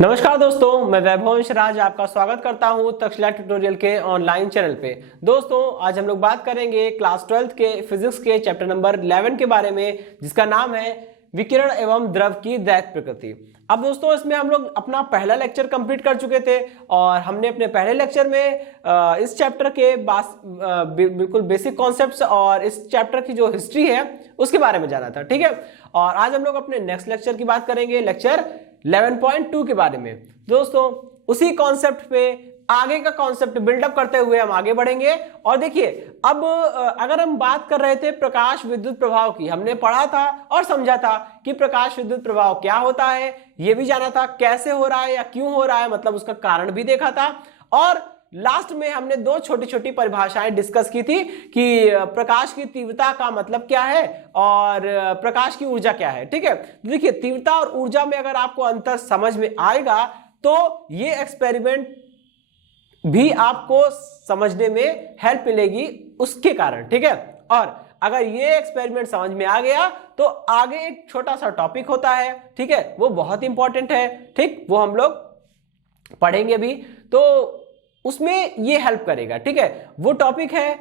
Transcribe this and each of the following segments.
नमस्कार दोस्तों, मैं वैभव राज आपका स्वागत करता हूं तक्षशिला ट्यूटोरियल के ऑनलाइन चैनल पे। दोस्तों, आज हम लोग बात करेंगे क्लास 12 के फिजिक्स के चैप्टर नंबर 11 के बारे में, जिसका नाम है विकिरण एवं द्रव की दैत्य प्रकृति। अब दोस्तों, इसमें हम लोग अपना पहला लेक्चर कंप्लीट कर चुके थे और हमने अपने पहले लेक्चर में इस चैप्टर के बिल्कुल बेसिक कॉन्सेप्ट्स और इस चैप्टर की जो हिस्ट्री है उसके बारे में जाना था। ठीक है, और आज हम लोग अपने नेक्स्ट लेक्चर की बात करेंगे, लेक्चर 11.2 के बारे में। दोस्तों, उसी कॉन्सेप्ट पे आगे का कॉन्सेप्ट बिल्डअप करते हुए हम आगे बढ़ेंगे। और देखिए, अब अगर हम बात कर रहे थे प्रकाश विद्युत प्रभाव की, हमने पढ़ा था और समझा था कि प्रकाश विद्युत प्रभाव क्या होता है, यह भी जाना था कैसे हो रहा है या क्यों हो रहा है, मतलब उसका कारण भी देखा था। और लास्ट में हमने दो छोटी छोटी परिभाषाएं डिस्कस की थी कि प्रकाश की तीव्रता का मतलब क्या है और प्रकाश की ऊर्जा क्या है। ठीक है, देखिए, तीव्रता और ऊर्जा में अगर आपको अंतर समझ में आएगा तो ये एक्सपेरिमेंट भी आपको समझने में हेल्प मिलेगी उसके कारण। ठीक है, और अगर ये एक्सपेरिमेंट समझ में आ गया तो आगे एक छोटा सा टॉपिक होता है, ठीक है, वो बहुत इंपॉर्टेंट है। ठीक, वो हम लोग पढ़ेंगे भी, तो उसमें ये हेल्प करेगा। ठीक है, वो टॉपिक है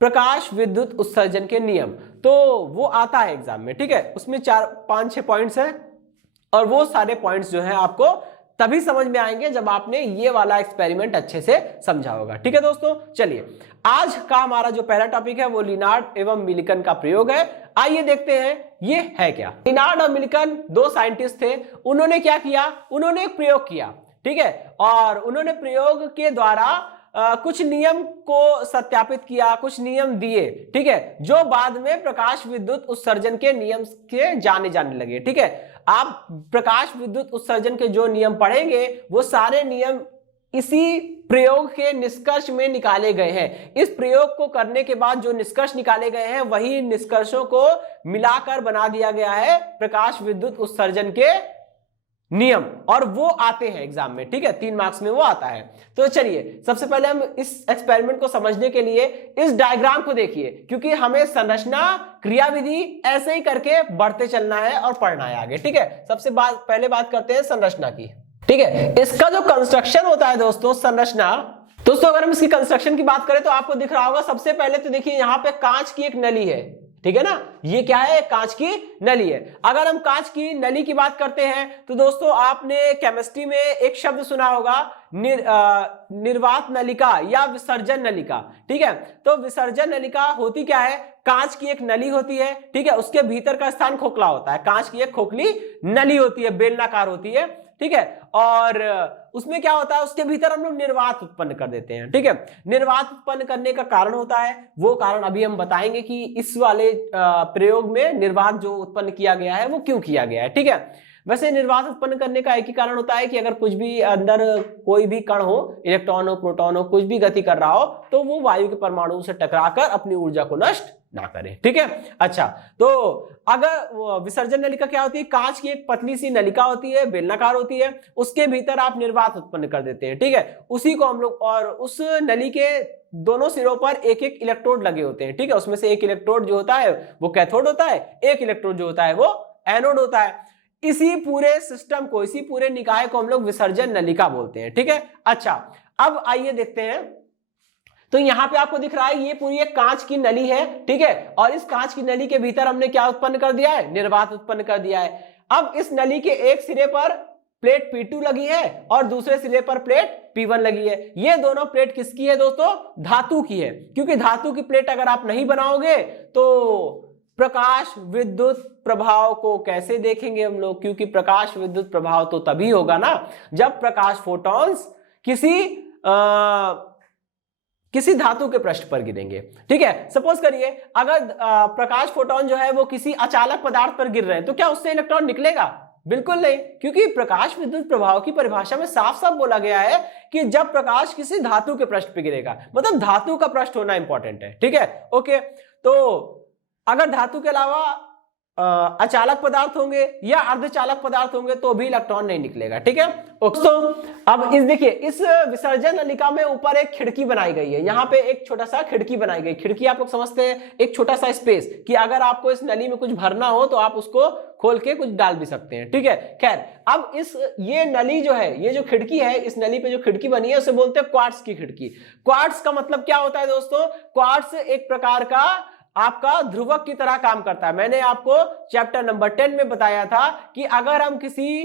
प्रकाश विद्युत उत्सर्जन के नियम। तो वो आता है एग्जाम में। ठीक है, उसमें 4-5-6 पॉइंट्स हैं और वो सारे पॉइंट्स जो हैं आपको तभी समझ में आएंगे जब आपने ये वाला एक्सपेरिमेंट अच्छे से समझा होगा। ठीक है दोस्तों, चलिए, आज का हमारा जो पहला टॉपिक है वो लिनार्ड एवं मिल्टन का प्रयोग है। आइए देखते हैं ये है क्या। लिनार्ड और मिल्टन दो साइंटिस्ट थे। उन्होंने क्या किया, उन्होंने एक प्रयोग किया। ठीक है, और उन्होंने प्रयोग के द्वारा कुछ नियम को सत्यापित किया, कुछ नियम दिए। ठीक है, जो बाद में प्रकाश विद्युत उत्सर्जन के नियम के जाने लगे। ठीक है, आप प्रकाश विद्युत उत्सर्जन के जो नियम पढ़ेंगे वो सारे नियम इसी प्रयोग के निष्कर्ष में निकाले गए हैं। इस प्रयोग को करने के बाद जो निष्कर्ष निकाले गए हैं वही निष्कर्षों को मिलाकर बना दिया गया है प्रकाश विद्युत उत्सर्जन के नियम, और वो आते हैं एग्जाम में। ठीक है, 3 मार्क्स में वो आता है। तो चलिए, सबसे पहले हम इस एक्सपेरिमेंट को समझने के लिए इस डायग्राम को देखिए, क्योंकि हमें संरचना क्रियाविधि ऐसे ही करके बढ़ते चलना है और पढ़ना है आगे। ठीक है, सबसे पहले बात करते हैं संरचना की। ठीक है, इसका जो कंस्ट्रक्शन होता है दोस्तों, संरचना, दोस्तों अगर हम इसकी कंस्ट्रक्शन की बात करें तो आपको दिख रहा होगा। सबसे पहले तो देखिए, यहां पे कांच की एक नली है। ठीक है ना, ये क्या है, कांच की नली है। अगर हम कांच की नली की बात करते हैं तो दोस्तों आपने केमिस्ट्री में एक शब्द सुना होगा, निर्वात नलिका या विसर्जन नलिका। ठीक है, तो विसर्जन नलिका होती क्या है, कांच की एक नली होती है। ठीक है, उसके भीतर का स्थान खोखला होता है। कांच की एक खोखली नली होती है, बेलनाकार होती है। ठीक है, और उसमें क्या होता है, उसके भीतर हम लोग निर्वात उत्पन्न कर देते हैं। ठीक है, निर्वात उत्पन्न करने का कारण होता है, वो कारण अभी हम बताएंगे कि इस वाले प्रयोग में निर्वात जो उत्पन्न किया गया है वो क्यों किया गया है। ठीक है, वैसे निर्वात उत्पन्न करने का एक ही कारण होता है कि अगर कुछ भी अंदर कोई भी कण हो, इलेक्ट्रॉन हो, प्रोटॉन हो, कुछ भी गति कर रहा हो तो वो वायु के परमाणु से टकराकर अपनी ऊर्जा को नष्ट ना करे। ठीक है, अच्छा, तो अगर विसर्जन नलिका क्या होती है, कांच की एक पतली सी नलिका होती है, बेलनाकार होती है, उसके भीतर आप निर्वात उत्पन्न कर देते हैं। ठीक है, उसी को हम लोग, और उस नली के दोनों सिरों पर एक एक इलेक्ट्रोड लगे होते हैं। ठीक है, उसमें से एक इलेक्ट्रोड जो होता है वो कैथोड होता है, एक इलेक्ट्रोड जो होता है वो एनोड होता है। इसी पूरे सिस्टम को, इसी पूरे निकाय को हम लोग विसर्जन नलिका बोलते हैं। ठीक है, अच्छा, अब आइए देखते हैं। तो यहां पे आपको दिख रहा है ये पूरी एक कांच की नली है। ठीक है, और इस कांच की नली के भीतर हमने क्या उत्पन्न कर दिया है, निर्वात उत्पन्न कर दिया है। अब इस नली के एक सिरे पर प्लेट P2 लगी है और दूसरे सिरे पर प्लेट P1 लगी है। ये दोनों प्लेट किसकी है दोस्तों, धातु की है, क्योंकि धातु की प्लेट अगर आप नहीं बनाओगे तो प्रकाश विद्युत प्रभाव को कैसे देखेंगे हम लोग, क्योंकि प्रकाश विद्युत प्रभाव तो तभी होगा ना जब प्रकाश फोटॉन्स किसी धातु के पृष्ठ पर गिरेंगे। ठीक है, सपोज करिए अगर प्रकाश फोटोन जो है वो किसी अचालक पदार्थ पर गिर रहे हैं तो क्या उससे इलेक्ट्रॉन निकलेगा, बिल्कुल नहीं, क्योंकि प्रकाश विद्युत प्रभाव की परिभाषा में साफ साफ बोला गया है कि जब प्रकाश किसी धातु के पृष्ठ पर गिरेगा, मतलब धातु का पृष्ठ होना इंपॉर्टेंट है। ठीक है, ओके, तो अगर धातु के अलावा अचालक पदार्थ होंगे या अर्धचालक पदार्थ होंगे तो भी इलेक्ट्रॉन नहीं निकलेगा। ठीक है दोस्तों, अब इस देखिए इस विसर्जन नलिका में ऊपर एक खिड़की बनाई गई है, यहाँ पे एक छोटा सा खिड़की बनाई गई। खिड़की आप लोग समझते हैं एक छोटा सा स्पेस कि अगर आपको इस नली में कुछ भरना हो तो आप उसको खोल के कुछ डाल भी सकते हैं। ठीक है, खैर अब ये नली जो है, ये जो खिड़की है, इस नली पे जो खिड़की बनी है उसे बोलते हैं क्वार्ट्ज की खिड़की। क्वार्ट्ज का मतलब क्या होता है दोस्तों? क्वार्ट्ज एक प्रकार का आपका ध्रुवक की तरह काम करता है। मैंने आपको चैप्टर नंबर 10 में बताया था कि अगर हम किसी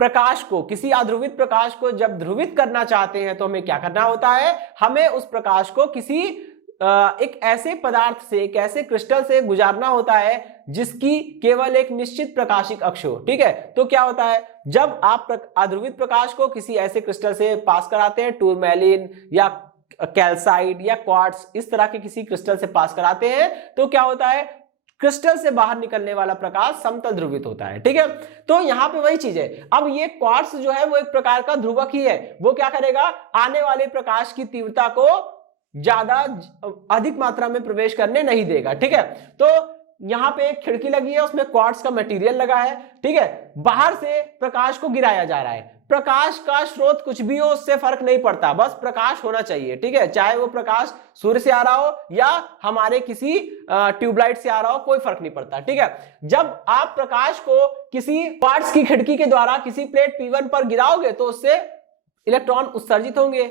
प्रकाश को, किसी अध्रुवित प्रकाश को जब ध्रुवित करना चाहते हैं तो हमें क्या करना होता है, हमें उस प्रकाश को किसी एक ऐसे पदार्थ से, एक ऐसे क्रिस्टल से गुजारना होता है जिसकी केवल एक निश्चित प्रकाशिक अक्ष हो। ठीक है, तो क्या होता है जब आप अध्रुवित प्रकाश को किसी ऐसे क्रिस्टल से पास कराते हैं, टूरमैलिन या कैल्साइट या क्वार्ट्ज, इस तरह के किसी क्रिस्टल से पास कराते हैं तो क्या होता है, क्रिस्टल से बाहर निकलने वाला प्रकाश समतल ध्रुवित होता है। ठीक है, तो यहां पे वही चीज है। अब ये क्वार्ट्ज जो है वो एक प्रकार का ध्रुवक ही है। वो क्या करेगा, आने वाले प्रकाश की तीव्रता को ज्यादा अधिक मात्रा में प्रवेश करने नहीं देगा। ठीक है, तो यहां पे एक खिड़की लगी है, उसमें क्वार्ट्ज का मटेरियल लगा है। ठीक है, बाहर से प्रकाश को गिराया जा रहा है। प्रकाश का स्रोत कुछ भी हो उससे फर्क नहीं पड़ता, बस प्रकाश होना चाहिए। ठीक है, चाहे वो प्रकाश सूर्य से आ रहा हो या हमारे किसी ट्यूबलाइट से आ रहा हो, कोई फर्क नहीं पड़ता। ठीक है, जब आप प्रकाश को किसी क्वार्ट्ज की खिड़की के द्वारा किसी प्लेट P1 पर गिराओगे तो उससे इलेक्ट्रॉन उत्सर्जित होंगे।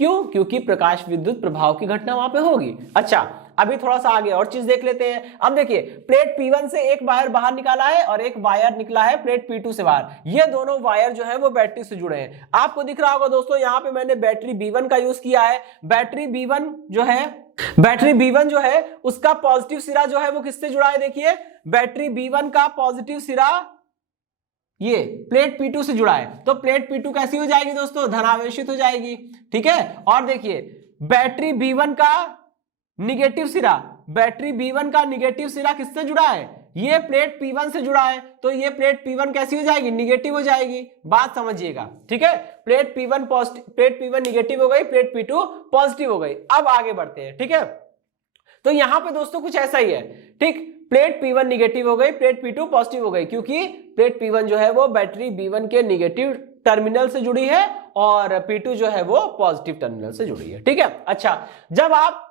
क्यों? क्योंकि प्रकाश विद्युत प्रभाव की घटना वहां पे होगी। अच्छा, अभी थोड़ा सा आगे और चीज देख लेते हैं। अब देखिए प्लेट P1 से एक वायर बाहर निकाला है और एक वायर निकला है प्लेट P2 से बाहर। ये दोनों वायर जो है वो बैटरी से जुड़े हैं। आपको दिख रहा होगा दोस्तों, यहाँ पे मैंने बैटरी B1 का यूज किया है। बैटरी B1 जो है उसका पॉजिटिव सिरा जो है वो किससे जुड़ा है? देखिए बैटरी B1 का पॉजिटिव सिरा ये प्लेट P2 से जुड़ा है, तो प्लेट P2 कैसी हो जाएगी दोस्तों? धनावेशित हो जाएगी। ठीक है, और देखिए बैटरी B1 का निगेटिव सिरा, बैटरी B1 का निगेटिव सिरा किससे जुड़ा है? ये प्लेट P1 से जुड़ा है, तो ये प्लेट P1 कैसी हो जाएगी? निगेटिव हो जाएगी। बात समझिएगा। ठीक है, plate P1 positive, plate P1 negative हो गई, प्लेट P2 पॉजिटिव हो गई। अब आगे बढ़ते हैं। ठीक है, तो यहां पे दोस्तों कुछ ऐसा ही है। ठीक, प्लेट P1 निगेटिव हो गई, प्लेट P2 पॉजिटिव हो गई, क्योंकि प्लेट P1 जो है वो बैटरी B1 के निगेटिव टर्मिनल से जुड़ी है और P2 जो है वो पॉजिटिव टर्मिनल से जुड़ी है। ठीक है, अच्छा, जब आप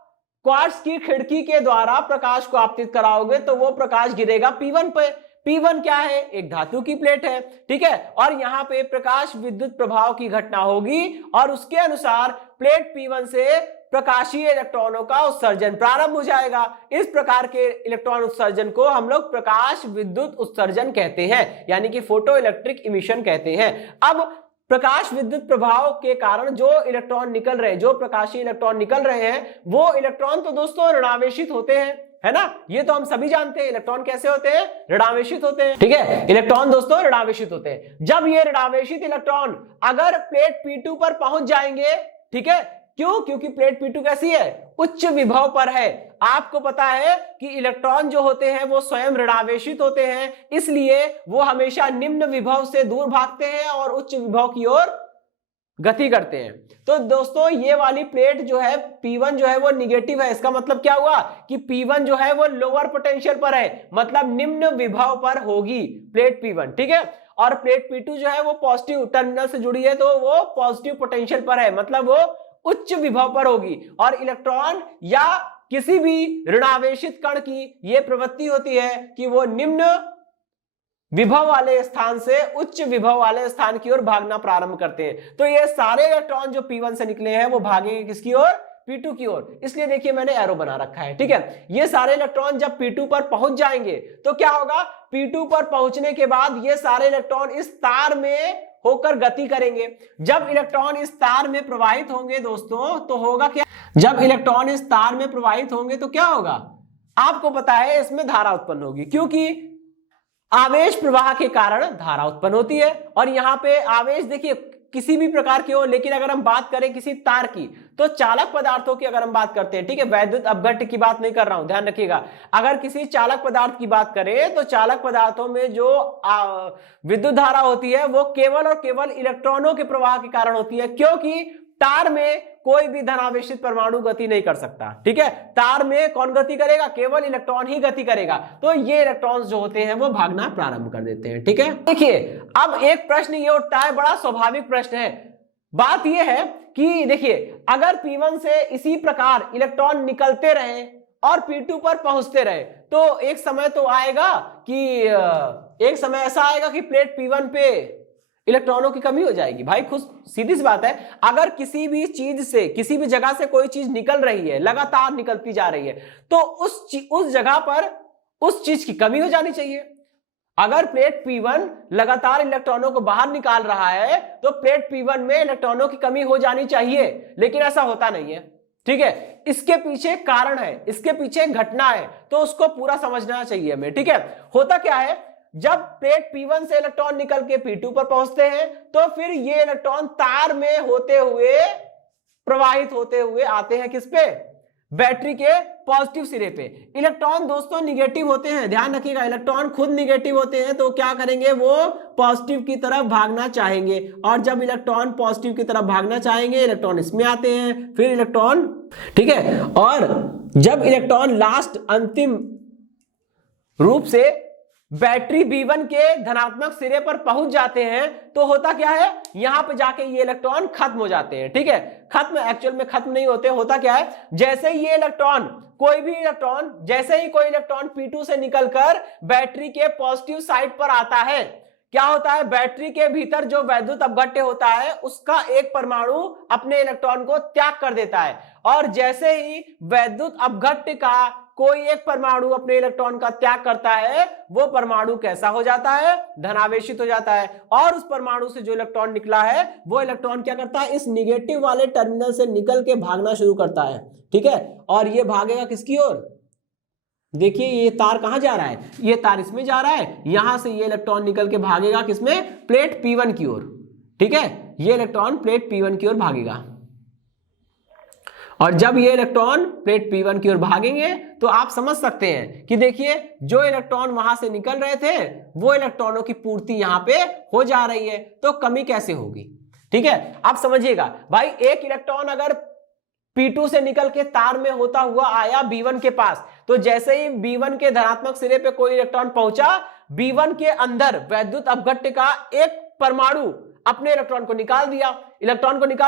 क्वार्ट्ज की खिड़की के द्वारा प्रकाश को आपतित कराओगे तो वो प्रकाश गिरेगा P1 पे। P1 क्या है? एक धातु की प्लेट है। ठीक है, और यहां पे प्रकाश विद्युत प्रभाव की घटना होगी और उसके अनुसार प्लेट P1 से प्रकाशीय इलेक्ट्रॉनों का उत्सर्जन प्रारंभ हो जाएगा। इस प्रकार के इलेक्ट्रॉन उत्सर्जन को हम लोग प्रकाश विद्युत उत्सर्जन कहते हैं, यानी कि फोटो इलेक्ट्रिक इमिशन कहते हैं। अब प्रकाश विद्युत प्रभाव के कारण जो इलेक्ट्रॉन निकल रहे हैं, जो प्रकाशीय इलेक्ट्रॉन निकल रहे हैं, वो इलेक्ट्रॉन तो दोस्तों ऋणावेशित होते हैं, है ना? ये तो हम सभी जानते हैं। इलेक्ट्रॉन कैसे होते हैं? ऋणावेशित होते हैं। ठीक है, इलेक्ट्रॉन दोस्तों ऋणावेशित होते हैं। जब ये ऋणावेशित इलेक्ट्रॉन अगर प्लेट P2 पर पहुंच जाएंगे, ठीक है, क्यों? क्योंकि प्लेट P2 कैसी है? उच्च विभव पर है। आपको पता है कि इलेक्ट्रॉन जो होते हैं वो स्वयं ऋणावेशित होते हैं, इसलिए वो हमेशा निम्न विभव से दूर भागते हैं और उच्च विभव की ओर गति करते हैं। तो दोस्तों ये वाली प्लेट जो है P1 जो है वो निगेटिव है। इसका मतलब क्या हुआ कि P1 जो है वो लोअर पोटेंशियल पर है, मतलब निम्न विभव पर होगी प्लेट P1। ठीक है, और प्लेट P2 जो है वो पॉजिटिव टर्मिनल से जुड़ी है, तो वो पॉजिटिव पोटेंशियल पर है, मतलब वो उच्च विभव पर होगी। और इलेक्ट्रॉन या किसी भी ऋणावेशित कण की यह प्रवृत्ति होती है कि वो निम्न विभव वाले स्थान से उच्च विभव वाले स्थान की ओर भागना प्रारंभ करते हैं। तो ये सारे इलेक्ट्रॉन जो P1 से निकले हैं वो भागेंगे किसकी ओर? P2 की ओर। इसलिए देखिए मैंने एरो बना रखा है। ठीक है, ये सारे इलेक्ट्रॉन जब P2 पर पहुंच जाएंगे तो क्या होगा? P2 पर पहुंचने के बाद ये सारे इलेक्ट्रॉन इस तार में होकर गति करेंगे। जब इलेक्ट्रॉन इस तार में प्रवाहित होंगे दोस्तों तो होगा क्या? जब इलेक्ट्रॉन इस तार में प्रवाहित होंगे तो क्या होगा? आपको पता है इसमें धारा उत्पन्न होगी, क्योंकि आवेश प्रवाह के कारण धारा उत्पन्न होती है। और यहां पे आवेश देखिए किसी भी प्रकार की हो, लेकिन अगर हम बात करें किसी तार की तो चालक पदार्थों की अगर हम बात करते हैं, ठीक है, वैद्युत अपघट्य की बात नहीं कर रहा हूं, ध्यान रखिएगा। अगर किसी चालक पदार्थ की बात करें तो चालक पदार्थों में जो विद्युत धारा होती है वो केवल और केवल इलेक्ट्रॉनों के प्रवाह के कारण होती है, क्योंकि तार में कोई भी धनावेशित परमाणु गति नहीं कर सकता। ठीक है, तार में कौन गति करेगा? केवल इलेक्ट्रॉन ही गति करेगा। तो ये इलेक्ट्रॉन्स जो होते हैं वो भागना प्रारंभ कर देते हैं। ठीक है, देखिए अब एक प्रश्न ये उठता है, बड़ा स्वाभाविक प्रश्न है। बात ये है कि देखिए अगर P1 से इसी प्रकार इलेक्ट्रॉन निकलते रहे और P2 पर पहुंचते रहे तो एक समय तो आएगा कि एक समय ऐसा आएगा कि प्लेट P1 पे इलेक्ट्रॉनों की कमी हो जाएगी। भाई खुद सीधी सी बात है, अगर किसी भी चीज से, किसी भी जगह से कोई चीज निकल रही है, लगातार निकलती जा रही है, तो उस जगह पर उस चीज की कमी हो जानी चाहिए। अगर प्लेट P1 लगातार इलेक्ट्रॉनों को बाहर निकाल रहा है तो प्लेट P1 में इलेक्ट्रॉनों की कमी हो जानी चाहिए, लेकिन ऐसा होता नहीं है। ठीक है, इसके पीछे कारण है, इसके पीछे घटना है, तो उसको पूरा समझना चाहिए हमें। ठीक है, होता क्या है, जब प्लेट P1 से इलेक्ट्रॉन निकल के P2 पर पहुंचते हैं तो फिर ये इलेक्ट्रॉन तार में होते हुए, प्रवाहित होते हुए आते हैं किस पे? बैटरी के पॉजिटिव सिरे पे। इलेक्ट्रॉन दोस्तों निगेटिव होते हैं, ध्यान रखिएगा, इलेक्ट्रॉन खुद निगेटिव होते हैं, तो क्या करेंगे? वो पॉजिटिव की तरफ भागना चाहेंगे, और जब इलेक्ट्रॉन पॉजिटिव की तरफ भागना चाहेंगे, इलेक्ट्रॉन इसमें आते हैं, फिर इलेक्ट्रॉन, ठीक है, और जब इलेक्ट्रॉन लास्ट अंतिम रूप से बैटरी B1 के धनात्मक सिरे पर पहुंच जाते हैं तो होता क्या है, यहां पे जाके ये इलेक्ट्रॉन खत्म हो जाते हैं। ठीक है, खत्म एक्चुअल में खत्म नहीं होते, होता क्या है, जैसे ही ये इलेक्ट्रॉन, कोई भी इलेक्ट्रॉन, जैसे ही कोई इलेक्ट्रॉन P2 से निकलकर बैटरी के पॉजिटिव साइड पर आता है, क्या होता है, बैटरी के भीतर जो वैद्युत अपघट्य होता है उसका एक परमाणु अपने इलेक्ट्रॉन को त्याग कर देता है, और जैसे ही वैद्युत अपघट्य का कोई एक परमाणु अपने इलेक्ट्रॉन का त्याग करता है, वो परमाणु कैसा हो जाता है? धनावेशित हो जाता है, और उस परमाणु से जो इलेक्ट्रॉन निकला है वो इलेक्ट्रॉन क्या करता है? इस निगेटिव वाले टर्मिनल से निकल के भागना शुरू करता है। ठीक है, और ये भागेगा किसकी ओर? देखिए ये तार कहां जा रहा है, ये तार इसमें जा रहा है, यहां से ये इलेक्ट्रॉन निकल के भागेगा किसमें? प्लेट P1 की ओर। ठीक है, ये इलेक्ट्रॉन प्लेट P1 की ओर भागेगा, और जब ये इलेक्ट्रॉन प्लेट P1 की ओर भागेंगे तो आप समझ सकते हैं कि देखिए जो इलेक्ट्रॉन वहां से निकल रहे थे वो इलेक्ट्रॉनों की पूर्ति यहां पे हो जा रही है, तो कमी कैसे होगी? ठीक है, आप समझिएगा भाई, एक इलेक्ट्रॉन अगर P2 से निकल के तार में होता हुआ आया B1 के पास, तो जैसे ही B1 के धनात्मक सिरे पे कोई इलेक्ट्रॉन पहुंचा, B1 के अंदर वैद्युत अपघट्य का एक परमाणु अपने इलेक्ट्रॉन को निकाल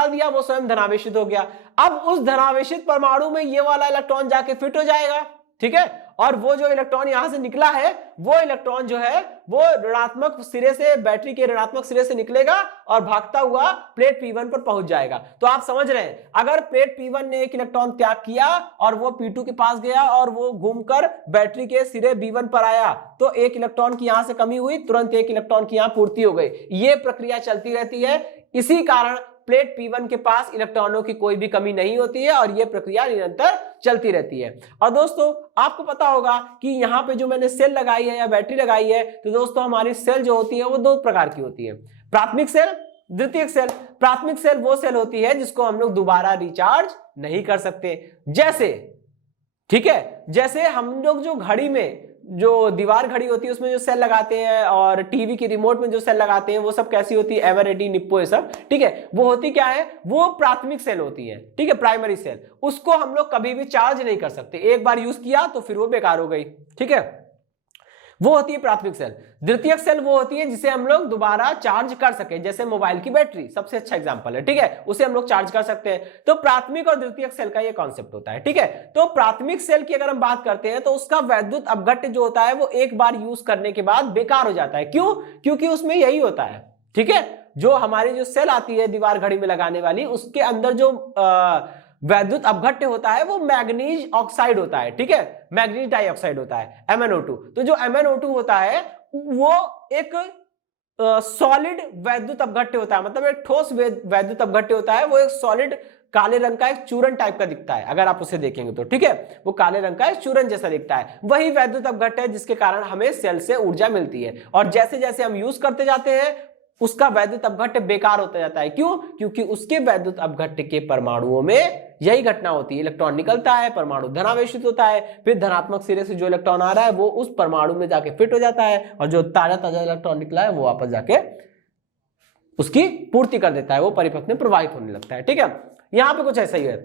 दिया, वो स्वयं धनावेशित हो गया। अब उस धनावेशित परमाणु में ये वाला इलेक्ट्रॉन जाके फिट हो जाएगा। ठीक है, और वो जो इलेक्ट्रॉन यहां से निकला है वो इलेक्ट्रॉन जो है वो ऋणात्मक सिरे से, बैटरी के ऋणात्मक सिरे से निकलेगा और भागता हुआ प्लेट P1 पर पहुंच जाएगा। तो आप समझ रहे हैं, अगर प्लेट P1 ने एक इलेक्ट्रॉन त्याग किया और वो P2 के पास गया और वो घूमकर बैटरी के सिरे B1 पर आया, तो एक इलेक्ट्रॉन की यहां से कमी हुई, तुरंत एक इलेक्ट्रॉन की यहां पूर्ति हो गई। ये प्रक्रिया चलती रहती है, इसी कारण प्लेट P1 के पास इलेक्ट्रॉनों की कोई भी कमी नहीं होती है, और यह प्रक्रिया निरंतर चलती रहती है। और दोस्तों आपको पता होगा कि यहाँ पे जो मैंने सेल लगाई है या बैटरी लगाई है, तो दोस्तों हमारी सेल जो होती है वो दो प्रकार की होती है, प्राथमिक सेल, द्वितीयक सेल। प्राथमिक सेल वो सेल होती है जिसको हम लोग दोबारा रिचार्ज नहीं कर सकते, जैसे, ठीक है, जैसे हम लोग जो घड़ी में, जो दीवार घड़ी होती है उसमें जो सेल लगाते हैं, और टीवी की रिमोट में जो सेल लगाते हैं, वो सब कैसी होती है? एवरेडी, निप्पो, ये सब। ठीक है, वो होती क्या है? वो प्राथमिक सेल होती है। ठीक है, प्राइमरी सेल, उसको हम लोग कभी भी चार्ज नहीं कर सकते, एक बार यूज किया तो फिर वो बेकार हो गई। ठीक है, वो होती है प्राथमिक सेल। द्वितीयक सेल वो होती है जिसे हम लोग दोबारा चार्ज कर सके, जैसे मोबाइल की बैटरी सबसे अच्छा एग्जांपल है। ठीक है, उसे हम लोग चार्ज कर सकते हैं। तो प्राथमिक और द्वितीयक सेल का ये कॉन्सेप्ट होता है। ठीक है, तो प्राथमिक सेल की अगर हम बात करते हैं तो उसका वैद्युत अपघट्य जो होता है वो एक बार यूज करने के बाद बेकार हो जाता है। क्यों? क्योंकि उसमें यही होता है। ठीक है, जो हमारी जो सेल आती है दीवार घड़ी में लगाने वाली, उसके अंदर जो वैद्युत अपघट्य होता है वो मैग्नीज ऑक्साइड होता है। ठीक है, मैग्नीज डाइऑक्साइड होता है, MnO2। तो जो MnO2 होता है वो एक सॉलिड वैद्युत अपघट्य होता है, मतलब एक ठोस वैद्युत अपघट्य होता है। वो एक सॉलिड काले रंग का एक चूरन टाइप का दिखता है, अगर आप उसे देखेंगे तो। ठीक है, वो काले रंग का एक चूरन जैसा दिखता है, वही वैद्युत अपघट्य है जिसके कारण हमें सेल से ऊर्जा मिलती है। और जैसे जैसे हम यूज करते जाते हैं उसका वैद्युत अपघट्य बेकार होता जाता है। क्यों? क्योंकि उसके वैद्युत अपघट्य के परमाणुओं में यही घटना होती है, इलेक्ट्रॉन निकलता है, परमाणु धनावेशित होता है, फिर धनात्मक सिरे से जो इलेक्ट्रॉन आ रहा है वो उस परमाणु में जाके फिट हो जाता है, और जो ताजा ताजा इलेक्ट्रॉन निकला है वो वापस जाके उसकी पूर्ति कर देता है, वो परिपथ में प्रवाहित होने लगता है। ठीक है, यहां पे कुछ ऐसा ही है।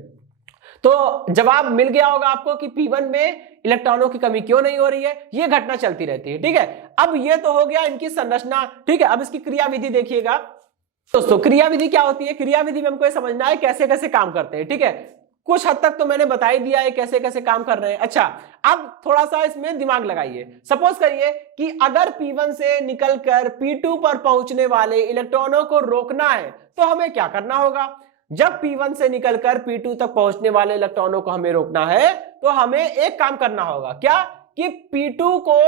तो जवाब मिल गया होगा आपको कि P1 में इलेक्ट्रॉनों की कमी क्यों नहीं हो रही है, ये घटना चलती रहती है। ठीक है, अब ये तो हो गया इनकी संरचना। ठीक है, अब इसकी क्रियाविधि देखिएगा दोस्तों। क्रियाविधि क्या होती है, क्रियाविधि में हमको ये समझना है कैसे कैसे काम करते हैं। ठीक है, कुछ हद तक तो मैंने बता ही दिया है कैसे कैसे काम कर रहे हैं। अच्छा, अब थोड़ा सा इसमें दिमाग लगाइए। सपोज करिए कि अगर P1 से निकलकर P2 पर पहुंचने वाले इलेक्ट्रॉनों को रोकना है तो हमें क्या करना होगा। जब P1 से निकलकर P2 तक पहुंचने वाले इलेक्ट्रॉनों को हमें रोकना है तो हमें एक काम करना होगा, क्या कि P2 को,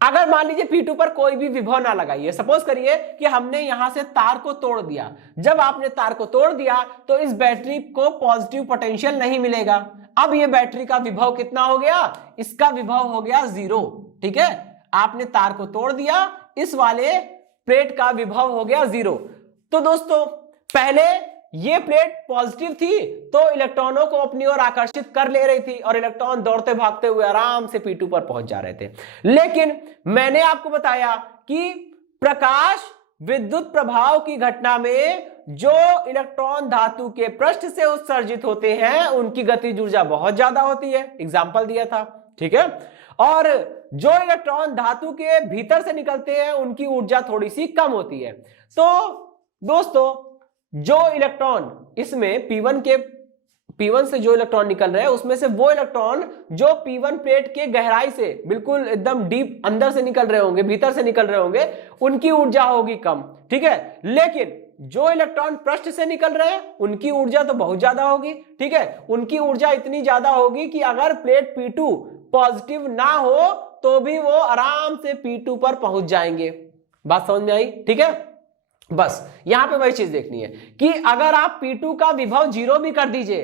अगर मान लीजिए P2 पर कोई भी विभव ना लगाइए, सपोज करिए कि हमने यहां से तार को तोड़ दिया। जब आपने तार को तोड़ दिया तो इस बैटरी को पॉजिटिव पोटेंशियल नहीं मिलेगा। अब ये बैटरी का विभव कितना हो गया, इसका विभव हो गया 0। ठीक है, आपने तार को तोड़ दिया, इस वाले प्लेट का विभव हो गया 0। तो दोस्तों पहले ये प्लेट पॉजिटिव थी तो इलेक्ट्रॉनों को अपनी ओर आकर्षित कर ले रही थी और इलेक्ट्रॉन दौड़ते भागते हुए आराम से P2 पर पहुंच जा रहे थे। लेकिन मैंने आपको बताया कि प्रकाश विद्युत प्रभाव की घटना में जो इलेक्ट्रॉन धातु के पृष्ठ से उत्सर्जित होते हैं उनकी गतिज ऊर्जा बहुत ज्यादा होती है, एग्जाम्पल दिया था। ठीक है, और जो इलेक्ट्रॉन धातु के भीतर से निकलते हैं उनकी ऊर्जा थोड़ी सी कम होती है। तो दोस्तों जो इलेक्ट्रॉन इसमें P1 से जो इलेक्ट्रॉन निकल रहे हैं उसमें से वो इलेक्ट्रॉन जो P1 प्लेट के गहराई से बिल्कुल एकदम डीप अंदर से निकल रहे होंगे, भीतर से निकल रहे होंगे, उनकी ऊर्जा होगी कम। ठीक है, लेकिन जो इलेक्ट्रॉन पृष्ठ से निकल रहे हैं उनकी ऊर्जा तो बहुत ज्यादा होगी। ठीक है, उनकी ऊर्जा इतनी ज्यादा होगी कि अगर प्लेट P2 पॉजिटिव ना हो तो भी वो आराम से P2 पर पहुंच जाएंगे। बात समझ में आई। ठीक है, बस यहां पे वही चीज देखनी है कि अगर आप P2 का विभव 0 भी कर दीजिए,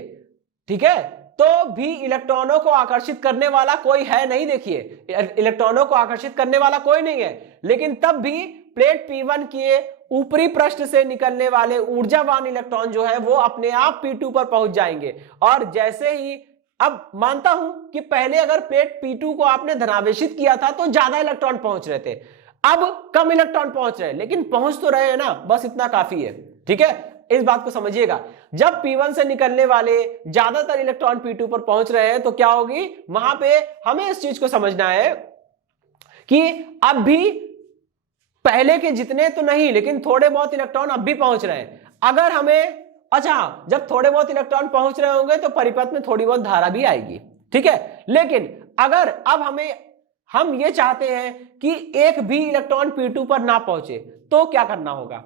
ठीक है, तो भी इलेक्ट्रॉनों को आकर्षित करने वाला कोई है नहीं। देखिए इलेक्ट्रॉनों को आकर्षित करने वाला कोई नहीं है, लेकिन तब भी प्लेट P1 के ऊपरी पृष्ठ से निकलने वाले ऊर्जावान इलेक्ट्रॉन जो है वो अपने आप P2 पर पहुंच जाएंगे। और जैसे ही, अब मानता हूं कि पहले अगर प्लेट P2 को आपने धनावेशित किया था तो ज्यादा इलेक्ट्रॉन पहुंच रहे थे, अब कम इलेक्ट्रॉन पहुंच रहे हैं, लेकिन पहुंच तो रहे हैं ना, बस इतना काफी है। ठीक है, इस बात को समझिएगा। जब P1 से निकलने वाले ज्यादातर इलेक्ट्रॉन P2 पर पहुंच रहे हैं तो क्या होगी, वहां पे हमें इस चीज को समझना है कि अब भी पहले के जितने तो नहीं, लेकिन थोड़े बहुत इलेक्ट्रॉन अब भी पहुंच रहे हैं। अगर हमें, अच्छा, जब थोड़े बहुत इलेक्ट्रॉन पहुंच रहे होंगे तो परिपथ में थोड़ी बहुत धारा भी आएगी। ठीक है, लेकिन अगर अब हम ये चाहते हैं कि एक भी इलेक्ट्रॉन P2 पर ना पहुंचे तो क्या करना होगा,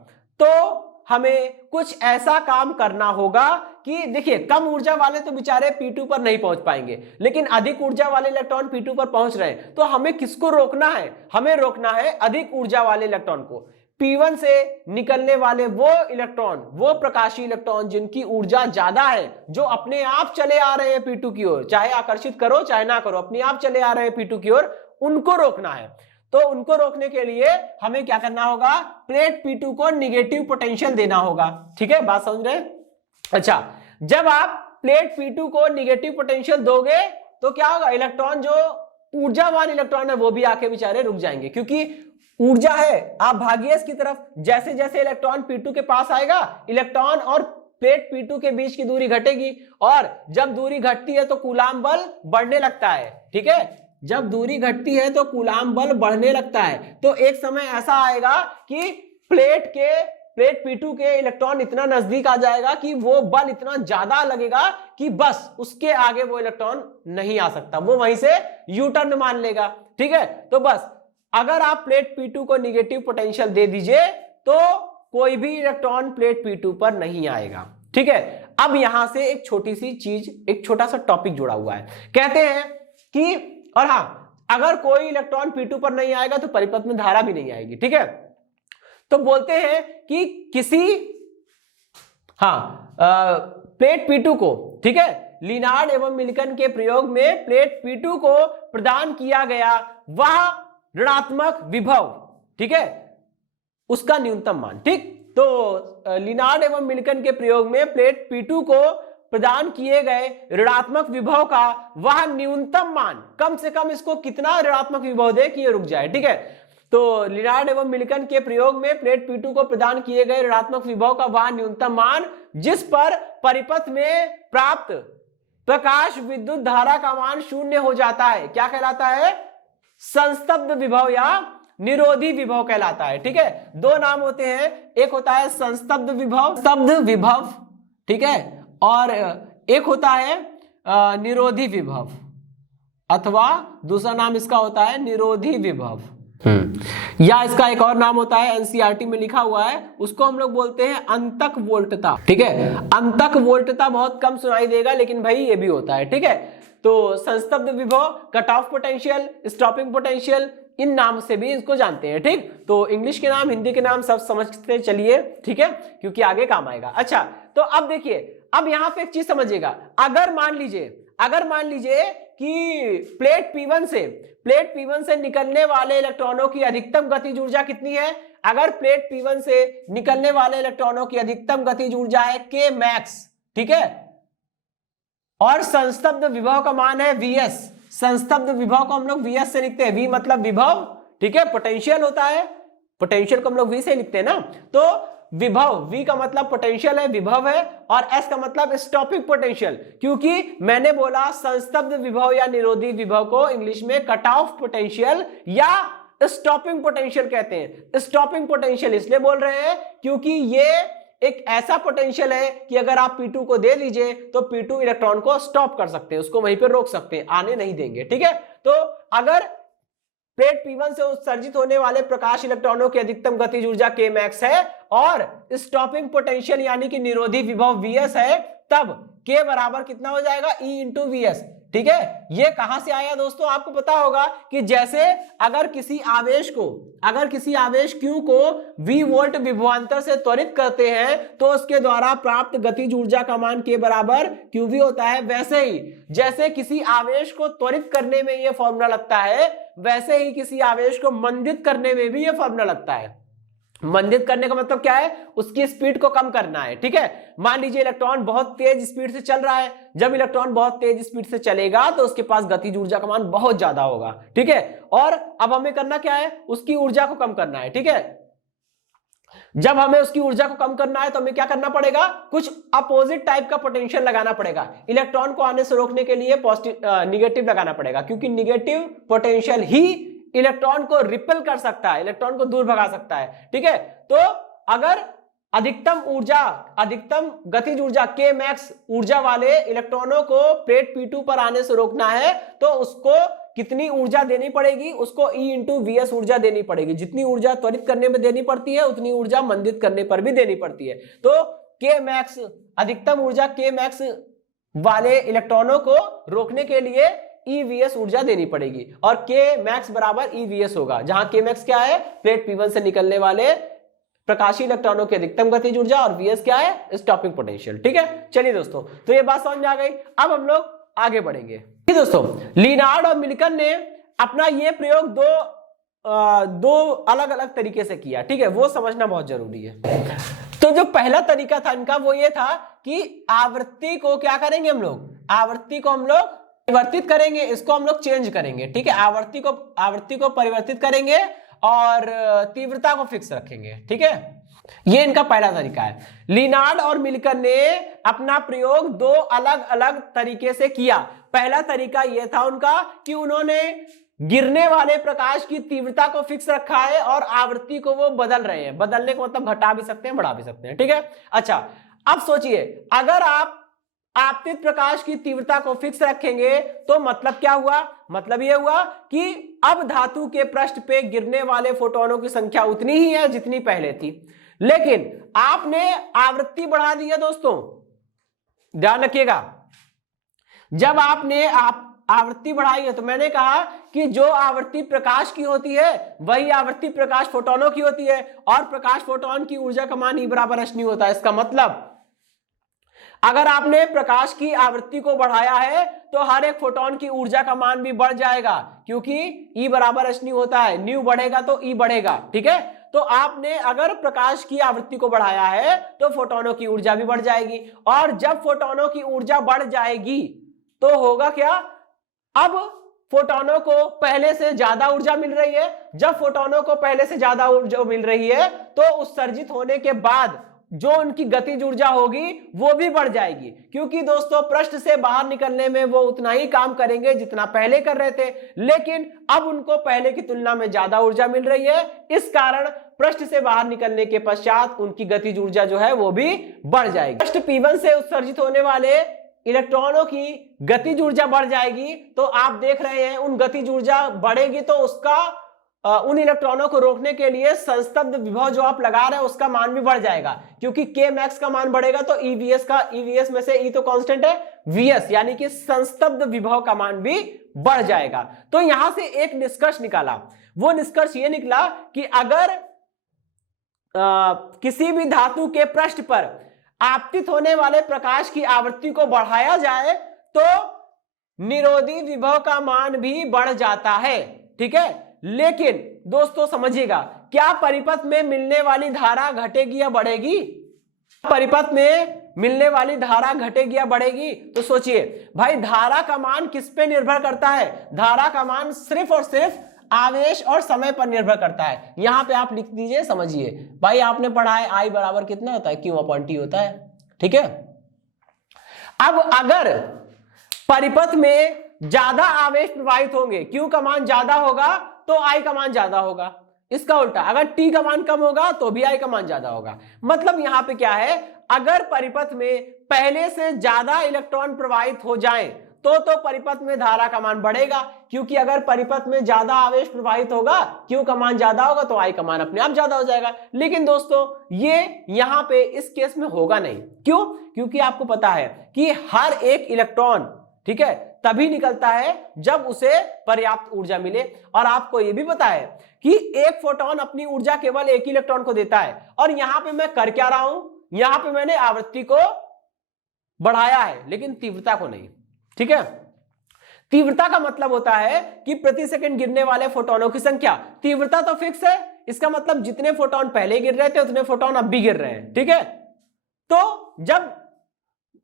तो हमें कुछ ऐसा काम करना होगा कि देखिए कम ऊर्जा वाले तो बेचारे P2 पर नहीं पहुंच पाएंगे, लेकिन अधिक ऊर्जा वाले इलेक्ट्रॉन P2 पर पहुंच रहे हैं। तो हमें किसको रोकना है, हमें रोकना है अधिक ऊर्जा वाले इलेक्ट्रॉन को। P1 से निकलने वाले वो इलेक्ट्रॉन, वो प्रकाशीय इलेक्ट्रॉन जिनकी ऊर्जा ज्यादा है, जो अपने आप चले आ रहे हैं P2 की ओर, चाहे आकर्षित करो चाहे ना करो, अपने आप चले आ रहे हैं P2 की ओर, उनको रोकना है। तो उनको रोकने के लिए हमें क्या करना होगा, प्लेट P2 को निगेटिव पोटेंशियल देना होगा। ठीक है, बात समझ रहे हैं। अच्छा, जब आप प्लेट P2 को निगेटिव पोटेंशियल दोगे तो क्या होगा, इलेक्ट्रॉन जो ऊर्जावान इलेक्ट्रॉन है वो भी आके बेचारे रुक जाएंगे, क्योंकि ऊर्जा है। आप भागिए इसकी तरफ, जैसे जैसे इलेक्ट्रॉन P2 के पास आएगा, इलेक्ट्रॉन और प्लेट P2 के बीच की दूरी घटेगी, और जब दूरी घटती है तो कूलाम बल बढ़ने लगता है। ठीक है, जब दूरी घटती है तो कूलाम बल बढ़ने लगता है। तो एक समय ऐसा आएगा कि प्लेट P2 के इलेक्ट्रॉन इतना नजदीक आ जाएगा कि वो बल इतना ज्यादा लगेगा कि बस उसके आगे वो इलेक्ट्रॉन नहीं आ सकता, वो वहीं से यू टर्न मान लेगा। ठीक है, तो बस अगर आप प्लेट P2 को निगेटिव पोटेंशियल दे दीजिए तो कोई भी इलेक्ट्रॉन प्लेट P2 पर नहीं आएगा। ठीक है, अब यहां से एक छोटी सी चीज, एक छोटा सा टॉपिक जुड़ा हुआ है। कहते हैं कि, और हाँ, अगर कोई इलेक्ट्रॉन P2 पर नहीं आएगा तो परिपथ में धारा भी नहीं आएगी। ठीक है, तो बोलते हैं कि किसी, प्लेट P2 को, ठीक है, लिनार्ड एवं मिल्कन के प्रयोग में प्लेट P2 को प्रदान किया गया वह ऋणात्मक विभव, ठीक है, उसका न्यूनतम मान। ठीक, तो लिनार्ड एवं मिल्कन के प्रयोग में प्लेट P2 को प्रदान किए गए ऋणात्मक विभव का वह न्यूनतम मान, कम से कम इसको कितना ऋणात्मक विभव दे कि ये रुक जाए। ठीक है, तो लिनार्ड एवं मिल्टन के प्रयोग में प्लेट P2 को प्रदान किए गए ऋणात्मक विभव का वह न्यूनतम मान जिस पर परिपथ में प्राप्त प्रकाश विद्युत धारा का मान शून्य हो जाता है क्या कहलाता है? संस्तब्ध विभव या निरोधी विभव कहलाता है। ठीक है, दो नाम होते हैं, एक होता है संस्तब्ध विभव, स्तब्ध विभव, ठीक है, और एक होता है निरोधी विभव, अथवा दूसरा नाम इसका होता है निरोधी विभव, या इसका एक और नाम होता है एनसीईआरटी में लिखा हुआ है, उसको हम लोग बोलते हैं अंतक वोल्टता। ठीक है, अंतक वोल्टता बहुत कम सुनाई देगा लेकिन भाई ये भी होता है। ठीक है, तो संस्तब्ध विभव, cut off potential, stopping potential, इन नाम से भी इसको जानते हैं। ठीक, तो इंग्लिश के नाम हिंदी के नाम सब समझते चलिए, ठीक है, क्योंकि आगे काम आएगा। अच्छा, तो अब देखिए, अब यहां पे एक चीज समझिएगा, अगर मान लीजिए कि प्लेट P1 से निकलने वाले इलेक्ट्रॉनों की अधिकतम गतिज ऊर्जा कितनी है? अगर प्लेट P1 से निकलने वाले इलेक्ट्रॉनों की अधिकतम गतिज ऊर्जा है K max, ठीक है, और संस्तब्ध विभव का मान है Vs, संस्तब्ध विभव को हम लोग Vs से लिखते हैं, V मतलब विभव, ठीक है, पोटेंशियल होता है, पोटेंशियल को हम लोग V से लिखते हैं ना, तो विभव, V का मतलब पोटेंशियल है, विभव है, और S का मतलब स्टॉपिंग पोटेंशियल, क्योंकि मैंने बोला संस्तब्ध विभव या निरोधी विभव को इंग्लिश में कट ऑफ पोटेंशियल या स्टॉपिंग पोटेंशियल कहते हैं। स्टॉपिंग पोटेंशियल इसलिए बोल रहे हैं क्योंकि ये एक ऐसा पोटेंशियल है कि अगर आप P2 को दे दीजिए तो P2 इलेक्ट्रॉन को स्टॉप कर सकते हैं, उसको वहीं पे रोक सकते हैं, आने नहीं देंगे। ठीक है, तो अगर प्लेट P1 से उत्सर्जित होने वाले प्रकाश इलेक्ट्रॉनों की अधिकतम गतिज ऊर्जा K max है और स्टॉपिंग पोटेंशियल यानी कि निरोधी विभव Vs है, तब K बराबर कितना हो जाएगा? E into Vs। ठीक है, ये कहां से आया दोस्तों? आपको पता होगा कि जैसे अगर किसी आवेश Q को V वोल्ट विभवांतर से त्वरित करते हैं तो उसके द्वारा प्राप्त गतिज ऊर्जा का मान K बराबर QV होता है। वैसे ही जैसे किसी आवेश को त्वरित करने में यह फॉर्मूला लगता है, वैसे ही किसी आवेश को मंदित करने में भी यह फॉर्मूला लगता है। मंदित करने का मतलब क्या है? उसकी स्पीड को कम करना है। ठीक है, मान लीजिए इलेक्ट्रॉन बहुत तेज स्पीड से चल रहा है, जब इलेक्ट्रॉन बहुत तेज स्पीड से चलेगा तो उसके पास गतिज ऊर्जा का मान बहुत ज्यादा होगा। ठीक है, और अब हमें करना क्या है? उसकी ऊर्जा को कम करना है। ठीक है, जब हमें उसकी ऊर्जा को कम करना है तो हमें क्या करना पड़ेगा? कुछ अपोजिट टाइप का पोटेंशियल लगाना पड़ेगा। इलेक्ट्रॉन को आने से रोकने के लिए निगेटिव लगाना पड़ेगा, क्योंकि निगेटिव पोटेंशियल ही इलेक्ट्रॉन को रिपेल कर सकता है, इलेक्ट्रॉन को दूर भगा सकता है। ठीक है, तो अगर अधिकतम गतिज ऊर्जा K max ऊर्जा वाले इलेक्ट्रॉनों को प्लेट P2 पर आने से रोकना है तो उसको कितनी ऊर्जा देनी पड़ेगी? उसको E इंटू Vs ऊर्जा देनी पड़ेगी। जितनी ऊर्जा त्वरित करने में देनी पड़ती है उतनी ऊर्जा मंदित करने पर भी देनी पड़ती है। तो K max, अधिकतम ऊर्जा K max वाले इलेक्ट्रॉनों को रोकने के लिए EVS ऊर्जा देनी पड़ेगी, और K max बराबर EVS होगा, जहां K max क्या है? प्लेट P1 से निकलने वाले प्रकाशीय इलेक्ट्रॉनों की अधिकतम गतिज ऊर्जा, और VS क्या है? Stopping potential. ठीक है, चलिए दोस्तों, तो ये बात समझ में आ गई। अब हम लोग आगे बढ़ेंगे। दोस्तों, लिनार्ड और मिल्टन ने अपना ये प्रयोग दो अलग अलग तरीके से किया। ठीक है, वो समझना बहुत जरूरी है। तो जो पहला तरीका था इनका वो ये था कि आवृत्ति को क्या करेंगे हम लोग? आवृत्ति को हम लोग परिवर्तित करेंगे, इसको हम लोग चेंज करेंगे। ठीक है, आवृत्ति को परिवर्तित करेंगे और तीव्रता को फिक्स रखेंगे। ठीक है, ये इनका पहला तरीका है। लिनार्ड और मिल्टन ने अपना प्रयोग दो अलग अलग तरीके से किया। पहला तरीका यह था उनका कि उन्होंने गिरने वाले प्रकाश की तीव्रता को फिक्स रखा है और आवृत्ति को वो बदल रहे हैं। बदलने का मतलब घटा भी सकते हैं, बढ़ा भी सकते हैं। ठीक है, अच्छा, अब सोचिए, अगर आप आपतित प्रकाश की तीव्रता को फिक्स रखेंगे तो मतलब क्या हुआ? मतलब यह हुआ कि अब धातु के पृष्ठ पे गिरने वाले फोटोनों की संख्या उतनी ही है जितनी पहले थी, लेकिन आपने आवृत्ति बढ़ा दी है। दोस्तों ध्यान रखिएगा, जब आपने आवृत्ति बढ़ाई है तो मैंने कहा कि जो आवृत्ति प्रकाश की होती है वही आवृत्ति प्रकाश फोटोनों की होती है, और प्रकाश फोटोन की ऊर्जा का मान E बराबर h होता है। इसका मतलब अगर आपने प्रकाश की आवृत्ति को बढ़ाया है तो हर एक फोटोन की ऊर्जा का मान भी बढ़ जाएगा, क्योंकि E बराबर h होता है, न्यू बढ़ेगा तो E बढ़ेगा। ठीक है, तो आपने अगर प्रकाश की आवृत्ति को बढ़ाया है तो फोटोनों की ऊर्जा भी बढ़ जाएगी, और जब फोटोनों की ऊर्जा बढ़ जाएगी तो होगा क्या? अब फोटोनों को पहले से ज्यादा ऊर्जा मिल रही है। जब फोटोनों को पहले से ज्यादा ऊर्जा मिल रही है तो उत्सर्जित होने के बाद जो उनकी गतिज ऊर्जा होगी वो भी बढ़ जाएगी, क्योंकि दोस्तों पृष्ठ से बाहर निकलने में वो उतना ही काम करेंगे जितना पहले कर रहे थे, लेकिन अब उनको पहले की तुलना में ज्यादा ऊर्जा मिल रही है। इस कारण पृष्ठ से बाहर निकलने के पश्चात उनकी गतिज ऊर्जा जो है वो भी बढ़ जाएगी। पृष्ठ P1 से उत्सर्जित होने वाले इलेक्ट्रॉनों की गतिज ऊर्जा बढ़ जाएगी, तो आप देख रहे हैं उन गतिज ऊर्जा बढ़ेगी तो उसका उन इलेक्ट्रॉनों को रोकने के लिए संस्तब्ध विभव जो आप लगा रहे हैं उसका मान भी बढ़ जाएगा, क्योंकि के मैक्स का मान बढ़ेगा तो ईवीएस में से ई तो कांस्टेंट है, वीएस यानी कि संस्तब्ध विभव का मान भी बढ़ जाएगा। तो यहां से एक निष्कर्ष निकाला, वो निष्कर्ष ये निकला कि अगर किसी भी धातु के पृष्ठ पर आपतित होने वाले प्रकाश की आवृत्ति को बढ़ाया जाए तो निरोधी विभव का मान भी बढ़ जाता है। ठीक है, लेकिन दोस्तों समझिएगा, क्या परिपथ में मिलने वाली धारा घटेगी या बढ़ेगी? परिपथ में मिलने वाली धारा घटेगी या बढ़ेगी? तो सोचिए भाई, धारा का मान किस पे निर्भर करता है? धारा का मान सिर्फ और सिर्फ आवेश और समय पर निर्भर करता है। यहां पे आप लिख दीजिए, समझिए भाई, आपने पढ़ा है आई बराबर कितना होता है, Q/T होता है। ठीक है, अब अगर परिपथ में ज्यादा आवेश प्रवाहित होंगे, Q का मान ज्यादा होगा तो I का मान ज्यादा होगा। इसका उल्टा, अगर T का मान कम होगा तो भी I का मान ज्यादा होगा। मतलब यहां पे क्या है, अगर परिपथ में पहले से ज्यादा इलेक्ट्रॉन प्रवाहित हो जाएं तो परिपथ में धारा का मान बढ़ेगा, क्योंकि अगर परिपथ में ज्यादा आवेश प्रवाहित होगा, Q का मान ज्यादा होगा तो I का मान अपने आप ज्यादा हो जाएगा। लेकिन दोस्तों ये यहां पे इस केस में होगा नहीं। क्यों? क्योंकि आपको पता है कि हर एक इलेक्ट्रॉन, ठीक है, तभी निकलता है जब उसे पर्याप्त ऊर्जा मिले। और आपको यह भी पता है कि एक फोटोन अपनी ऊर्जा केवल एक ही इलेक्ट्रॉन को देता है। और यहां पे मैं कर क्या रहा हूं, यहां पे मैंने आवृत्ति को बढ़ाया है लेकिन तीव्रता को नहीं। ठीक है, तीव्रता का मतलब होता है कि प्रति सेकंड गिरने वाले फोटोनों की संख्या। तीव्रता तो फिक्स है, इसका मतलब जितने फोटोन पहले गिर रहे थे उतने फोटोन अब भी गिर रहे हैं। ठीक है, तो जब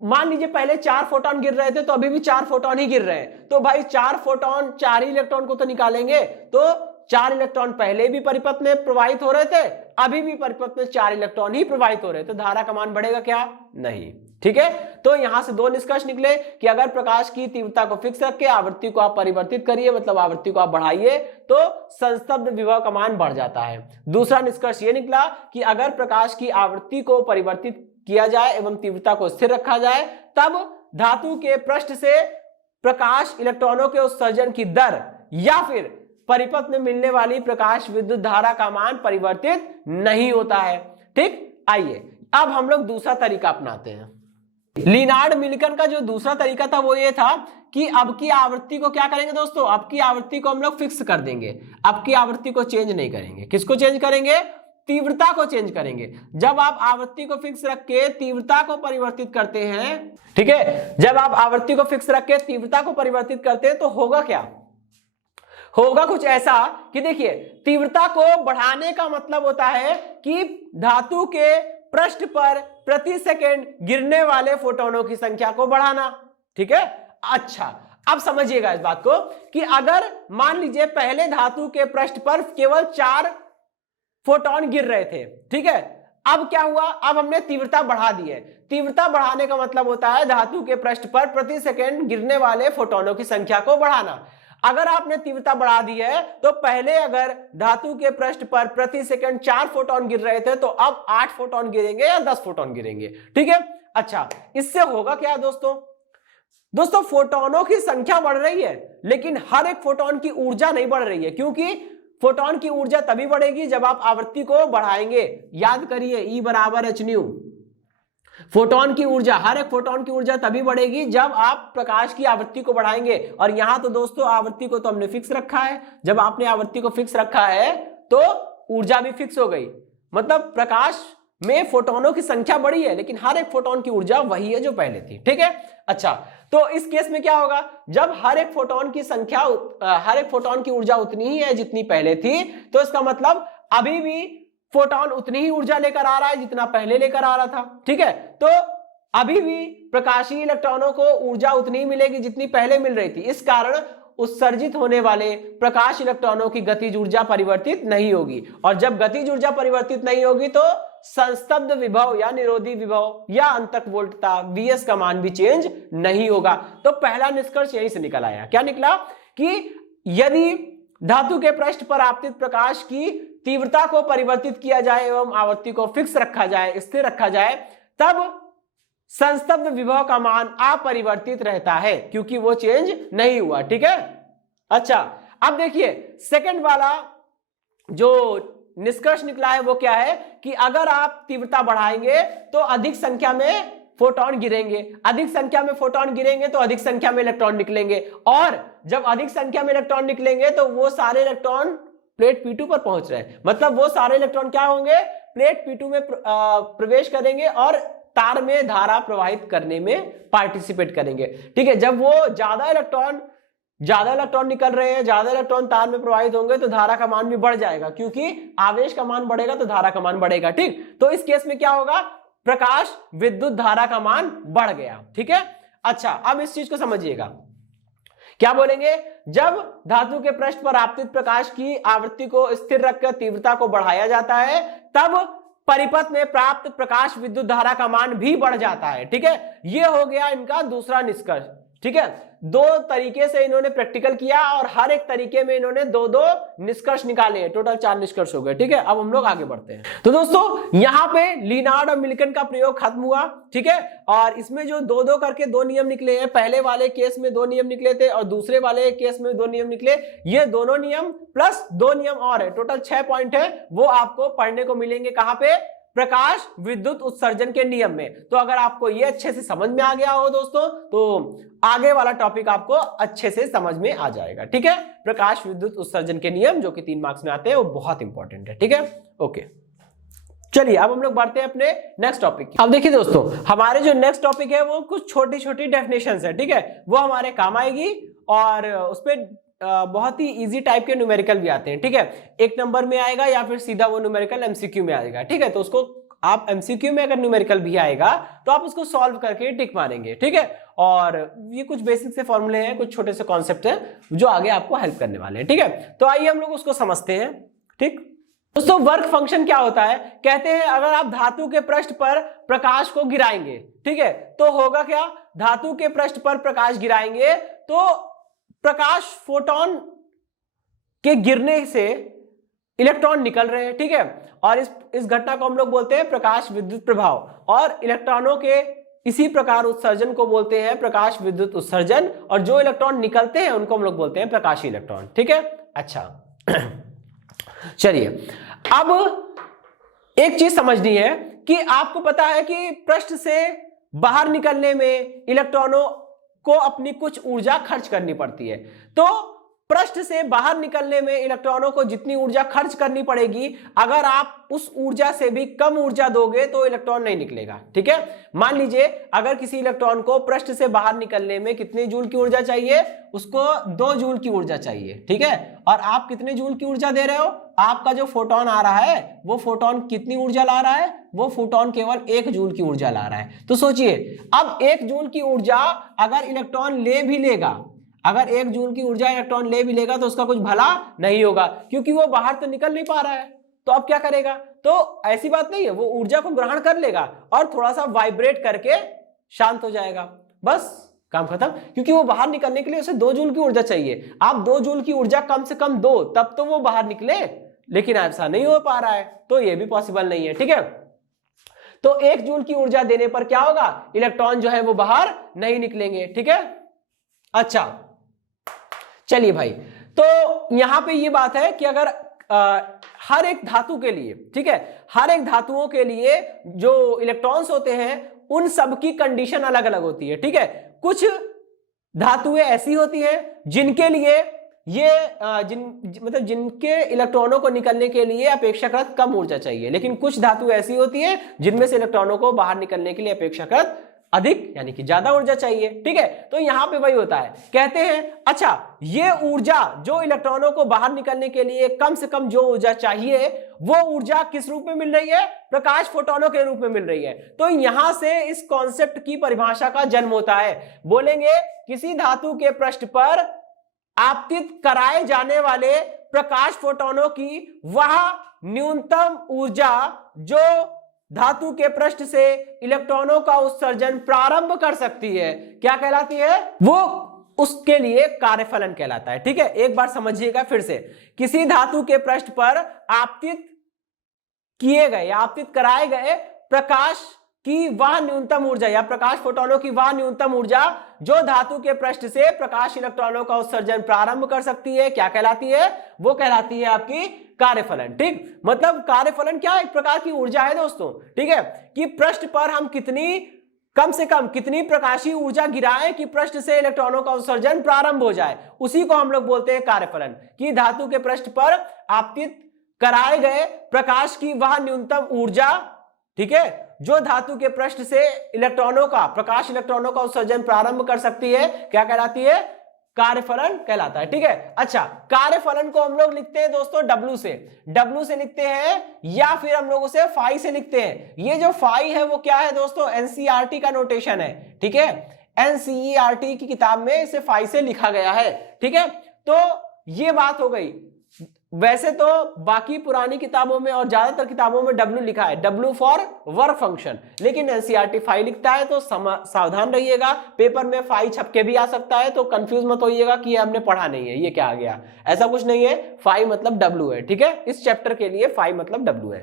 मान लीजिए पहले 4 फोटोन गिर रहे थे तो अभी भी 4 फोटोन ही गिर रहे हैं, तो भाई 4 फोटोन 4 ही इलेक्ट्रॉन को तो निकालेंगे। तो 4 इलेक्ट्रॉन पहले भी परिपथ में प्रवाहित हो रहे थे, अभी भी परिपथ में 4 इलेक्ट्रॉन ही प्रवाहित हो रहे थे, तो धारा का मान बढ़ेगा क्या? नहीं। ठीक है, तो यहां से 2 निष्कर्ष निकले कि अगर प्रकाश की तीव्रता को फिक्स रख के आवृत्ति को आप परिवर्तित करिए, मतलब आवृत्ति को आप बढ़ाइए, तो संस्तब्ध विभव का मान बढ़ जाता है। दूसरा निष्कर्ष यह निकला कि अगर प्रकाश की आवृत्ति को परिवर्तित किया जाए एवं तीव्रता को स्थिर रखा जाए, तब धातु के पृष्ठ से प्रकाश इलेक्ट्रॉनों के उत्सर्जन की दर या फिर परिपथ में मिलने वाली प्रकाश विद्युत धारा का मान परिवर्तित नहीं होता है। ठीक, आइए अब हम लोग दूसरा तरीका अपनाते हैं। लिनार्ड मिल्टन का जो दूसरा तरीका था वो ये था कि अब की आवृत्ति को क्या करेंगे दोस्तों, अब की आवृत्ति को हम लोग फिक्स कर देंगे, अब की आवृत्ति को चेंज नहीं करेंगे। किसको चेंज करेंगे? तीव्रता को चेंज करेंगे। जब आप आवृत्ति को फिक्स रख के तीव्रता को परिवर्तित करते हैं, ठीक है, जब आप आवृत्ति को फिक्स रख के तीव्रता को परिवर्तित करते हैं तो होगा क्या? होगा कुछ ऐसा कि देखिए, तीव्रता को बढ़ाने का मतलब होता है कि धातु के पृष्ठ पर प्रति सेकंड गिरने वाले फोटोनों की संख्या को बढ़ाना। ठीक है, अच्छा अब समझिएगा इस बात को कि अगर मान लीजिए पहले धातु के पृष्ठ पर केवल 4 फोटोन गिर रहे थे, ठीक है, अब क्या हुआ, अब हमने तीव्रता बढ़ा दी है। तीव्रता बढ़ाने का मतलब होता है धातु के पृष्ठ पर प्रति सेकंड गिरने वाले फोटोनों की संख्या को बढ़ाना। अगर आपने तीव्रता बढ़ा दी है तो पहले अगर धातु के पृष्ठ पर प्रति सेकंड 4 फोटोन गिर रहे थे तो अब 8 फोटोन गिरेंगे या 10 फोटोन गिरेंगे। ठीक है, अच्छा इससे होगा क्या दोस्तों? दोस्तों फोटोनों की संख्या बढ़ रही है लेकिन हर एक फोटोन की ऊर्जा नहीं बढ़ रही है, क्योंकि फोटोन की ऊर्जा तभी बढ़ेगी जब आप आवृत्ति को बढ़ाएंगे। याद करिए, E बराबर hν। फोटोन की ऊर्जा, हर एक फोटोन की ऊर्जा तभी बढ़ेगी जब आप प्रकाश की आवृत्ति को बढ़ाएंगे। और यहां तो दोस्तों आवृत्ति को तो हमने फिक्स रखा है, जब आपने आवृत्ति को फिक्स रखा है तो ऊर्जा भी फिक्स हो गई, मतलब प्रकाश में फोटोनों की संख्या बढ़ी है लेकिन हर एक फोटोन की ऊर्जा वही है जो पहले थी। ठीक है, अच्छा तो इस केस में क्या होगा, जब हर एक फोटोन की संख्या, हर एक फोटोन की ऊर्जा उतनी ही है जितनी पहले थी, तो इसका मतलब अभी भी फोटोन उतनी ही ऊर्जा लेकर आ रहा है जितना पहले लेकर आ रहा था। ठीक है, तो अभी भी प्रकाशीय इलेक्ट्रॉनों को ऊर्जा उतनी ही मिलेगी जितनी पहले मिल रही थी। इस कारण उत्सर्जित होने वाले प्रकाश इलेक्ट्रॉनों की गतिज ऊर्जा परिवर्तित नहीं होगी। और जब गतिज ऊर्जा परिवर्तित नहीं होगी तो संस्तब्ध विभव या निरोधी विभव या अंतक वोल्टता Vs का मान भी चेंज नहीं होगा। तो पहला निष्कर्ष यहीं से निकल आया। क्या निकला कि यदि धातु के पृष्ठ पर आपतित प्रकाश की तीव्रता को परिवर्तित किया जाए एवं आवृत्ति को फिक्स रखा जाए, स्थिर रखा जाए, तब संस्तब्ध विभव का मान अपरिवर्तित रहता है क्योंकि वो चेंज नहीं हुआ। ठीक है। अच्छा, अब देखिए सेकंड वाला जो निष्कर्ष निकला है वो क्या है कि अगर आप तीव्रता बढ़ाएंगे तो अधिक संख्या में फोटोन गिरेंगे, अधिक संख्या में फोटोन गिरेंगे तो अधिक संख्या में इलेक्ट्रॉन निकलेंगे, और जब अधिक संख्या में इलेक्ट्रॉन निकलेंगे तो वो सारे इलेक्ट्रॉन प्लेट P2 पर पहुंच रहे हैं, मतलब वो सारे इलेक्ट्रॉन क्या होंगे, प्लेट P2 में प्रवेश करेंगे और तार में धारा प्रवाहित करने में पार्टिसिपेट करेंगे। ठीक है। जब वो ज्यादा इलेक्ट्रॉन निकल रहे हैं, ज्यादा इलेक्ट्रॉन तार में प्रवाहित होंगे तो धारा का मान भी बढ़ जाएगा, क्योंकि आवेश का मान बढ़ेगा तो धारा का मान बढ़ेगा। ठीक, तो इस केस में क्या होगा, प्रकाश विद्युत धारा का मान बढ़ गया। ठीक है। अच्छा, अब इस चीज को समझिएगा, क्या बोलेंगे, जब धातु के पृष्ठ पर आपतित प्रकाश की आवृत्ति को स्थिर रखकर तीव्रता को बढ़ाया जाता है तब परिपथ में प्राप्त प्रकाश विद्युत धारा का मान भी बढ़ जाता है। ठीक है, ये हो गया इनका दूसरा निष्कर्ष। ठीक है, दो तरीके से इन्होंने प्रैक्टिकल किया और हर एक तरीके में इन्होंने दो दो निष्कर्ष निकाले, टोटल 4 निष्कर्ष हो गए। ठीक है, अब हम लोग आगे बढ़ते हैं। तो दोस्तों यहां पे लिनार्ड और मिल्टन का प्रयोग खत्म हुआ। ठीक है, और इसमें जो दो दो करके 2 नियम निकले हैं, पहले वाले केस में 2 नियम निकले थे और दूसरे वाले केस में 2 नियम निकले, ये दोनों नियम प्लस 2 नियम और है, टोटल 6 पॉइंट है, वो आपको पढ़ने को मिलेंगे कहां पे, प्रकाश विद्युत उत्सर्जन के नियम में। तो अगर आपको ये अच्छे से समझ में आ गया हो दोस्तों तो आगे वाला टॉपिक आपको अच्छे से समझ में आ जाएगा। ठीक है, प्रकाश विद्युत उत्सर्जन के नियम जो कि 3 मार्क्स में आते हैं, वो बहुत इंपॉर्टेंट है। ठीक है, ओके, चलिए अब हम लोग बढ़ते हैं अपने नेक्स्ट टॉपिक की। अब देखिए दोस्तों, हमारे जो नेक्स्ट टॉपिक है वो कुछ छोटी छोटी डेफिनेशंस है। ठीक है, वो हमारे काम आएगी और उस पर बहुत ही इजी टाइप के न्यूमेरिकल भी आते हैं। ठीक है, 1 नंबर में आएगा या फिर सीधा वो न्यूमेरिकल एमसीक्यू में आएगा। ठीक है, तो उसको आप एमसीक्यू में अगर न्यूमेरिकल भी आएगा तो आप उसको सॉल्व करके टिक मारेंगे। ठीक है, और ये कुछ बेसिक से फॉर्मूले हैं, कुछ छोटे से कॉन्सेप्ट हैं जो आगे आपको हेल्प करने वाले हैं। ठीक है, तो आइए हम लोग उसको समझते हैं। ठीक दोस्तों, वर्क फंक्शन क्या होता है, कहते हैं अगर आप धातु के पृष्ठ पर प्रकाश को गिराएंगे, ठीक है, तो होगा क्या, धातु के पृष्ठ पर प्रकाश गिराएंगे तो प्रकाश फोटोन के गिरने से इलेक्ट्रॉन निकल रहे हैं। ठीक है, और इस घटना को हम लोग बोलते हैं प्रकाश विद्युत प्रभाव, और इलेक्ट्रॉनों के इसी प्रकार उत्सर्जन को बोलते हैं प्रकाश विद्युत उत्सर्जन, और जो इलेक्ट्रॉन निकलते हैं उनको हम लोग बोलते हैं प्रकाशीय इलेक्ट्रॉन। ठीक है, अच्छा चलिए अब एक चीज समझनी है कि आपको पता है कि पृष्ठ से बाहर निकलने में इलेक्ट्रॉनों को अपनी कुछ ऊर्जा खर्च करनी पड़ती है। तो पृष्ठ से बाहर निकलने में इलेक्ट्रॉनों को जितनी ऊर्जा खर्च करनी पड़ेगी, अगर आप उस ऊर्जा से भी कम ऊर्जा दोगे तो इलेक्ट्रॉन नहीं निकलेगा। ठीक है, मान लीजिए अगर किसी इलेक्ट्रॉन को पृष्ठ से बाहर निकलने में कितने जूल की ऊर्जा चाहिए, उसको 2 जूल की ऊर्जा चाहिए। ठीक है, और आप कितने जूल की ऊर्जा दे रहे हो, आपका जो फोटोन आ रहा है वो फोटोन कितनी ऊर्जा ला रहा है, वो फोटोन केवल 1 जूल की ऊर्जा ला रहा है। तो सोचिए, अब 1 जूल की ऊर्जा अगर इलेक्ट्रॉन ले भी लेगा, अगर 1 जूल की ऊर्जा इलेक्ट्रॉन ले भी लेगा तो उसका कुछ भला नहीं होगा, क्योंकि वो बाहर तो निकल नहीं पा रहा है। तो अब क्या करेगा, तो ऐसी बात नहीं है, वो ऊर्जा को ग्रहण कर लेगा और थोड़ा सा वाइब्रेट करके शांत हो जाएगा, बस काम खत्म, क्योंकि वो बाहर निकलने के लिए उसे 2 जूल की ऊर्जा चाहिए। आप 2 जूल की ऊर्जा कम से कम दो तब तो वो बाहर निकले, लेकिन ऐसा नहीं हो पा रहा है, तो ये भी पॉसिबल नहीं है। ठीक है, तो 1 जूल की ऊर्जा देने पर क्या होगा, इलेक्ट्रॉन जो है वो बाहर नहीं निकलेंगे। ठीक है, अच्छा चलिए भाई, तो यहां पे ये बात है कि अगर हर एक धातु के लिए, ठीक है, हर एक धातुओं के लिए जो इलेक्ट्रॉन्स होते हैं उन सब की कंडीशन अलग अलग होती है। ठीक है, कुछ धातुएं ऐसी होती हैं जिनके लिए ये जिनके इलेक्ट्रॉनों को निकलने के लिए अपेक्षाकृत कम ऊर्जा चाहिए, लेकिन कुछ धातु ऐसी होती है जिनमें से इलेक्ट्रॉनों को बाहर निकलने के लिए अपेक्षाकृत अधिक यानी कि ज्यादा ऊर्जा चाहिए। ठीक है, तो यहां पे वही होता है, कहते हैं अच्छा ये ऊर्जा जो इलेक्ट्रॉनों को बाहर निकलने के लिए कम से कम जो ऊर्जा चाहिए, वो ऊर्जा किस रूप में मिल रही है, प्रकाश फोटोनों के रूप में मिल रही है। तो यहां से इस कॉन्सेप्ट की परिभाषा का जन्म होता है। बोलेंगे किसी धातु के पृष्ठ पर आपतित कराए जाने वाले प्रकाश फोटोनों की वह न्यूनतम ऊर्जा जो धातु के पृष्ठ से इलेक्ट्रॉनों का उत्सर्जन प्रारंभ कर सकती है, क्या कहलाती है? वो उसके लिए कार्यफलन कहलाता है। ठीक है, एक बार समझिएगा फिर से। किसी धातु के पृष्ठ पर आपतित किए गए या आपतित कराए गए प्रकाश की वह न्यूनतम ऊर्जा या प्रकाश फोटोनों की वह न्यूनतम ऊर्जा जो धातु के पृष्ठ से प्रकाश इलेक्ट्रॉनों का उत्सर्जन प्रारंभ कर सकती है, क्या कहलाती है? वो कहलाती है आपकी कार्यफलन। ठीक, मतलब कार्यफलन क्या, एक प्रकार की ऊर्जा है दोस्तों। ठीक है, कि पृष्ठ पर हम कम से कम कितनी प्रकाशीय ऊर्जा गिराएं कि पृष्ठ से इलेक्ट्रॉनों का उत्सर्जन प्रारंभ हो जाए, उसी को हम लोग बोलते हैं कार्यफलन। कि धातु के पृष्ठ पर आपतित कराए गए प्रकाश की वह न्यूनतम ऊर्जा, ठीक है, जो धातु के पृष्ठ से प्रकाश इलेक्ट्रॉनों का उत्सर्जन प्रारंभ कर सकती है, क्या कहलाती है? कार्यफलन कहलाता है। ठीक है, अच्छा, कार्यफलन को हम लोग लिखते हैं दोस्तों W से लिखते हैं, या फिर हम लोग उसे फाई से लिखते हैं। ये जो फाई है वो क्या है दोस्तों? एनसीईआरटी का नोटेशन है। ठीक है, एनसीईआरटी की किताब में इसे फाई से लिखा गया है। ठीक है, तो ये बात हो गई। वैसे तो बाकी पुरानी किताबों में और ज्यादातर किताबों में W लिखा है, W फॉर वर्क फंक्शन, लेकिन एनसीईआरटी फाई लिखता है, तो सावधान रहिएगा। पेपर में फाई छप के भी आ सकता है, तो कंफ्यूज मत होइएगा कि ये हमने पढ़ा नहीं है, ये क्या आ गया। ऐसा कुछ नहीं है, फाई मतलब W है। ठीक है, इस चैप्टर के लिए फाई मतलब W है।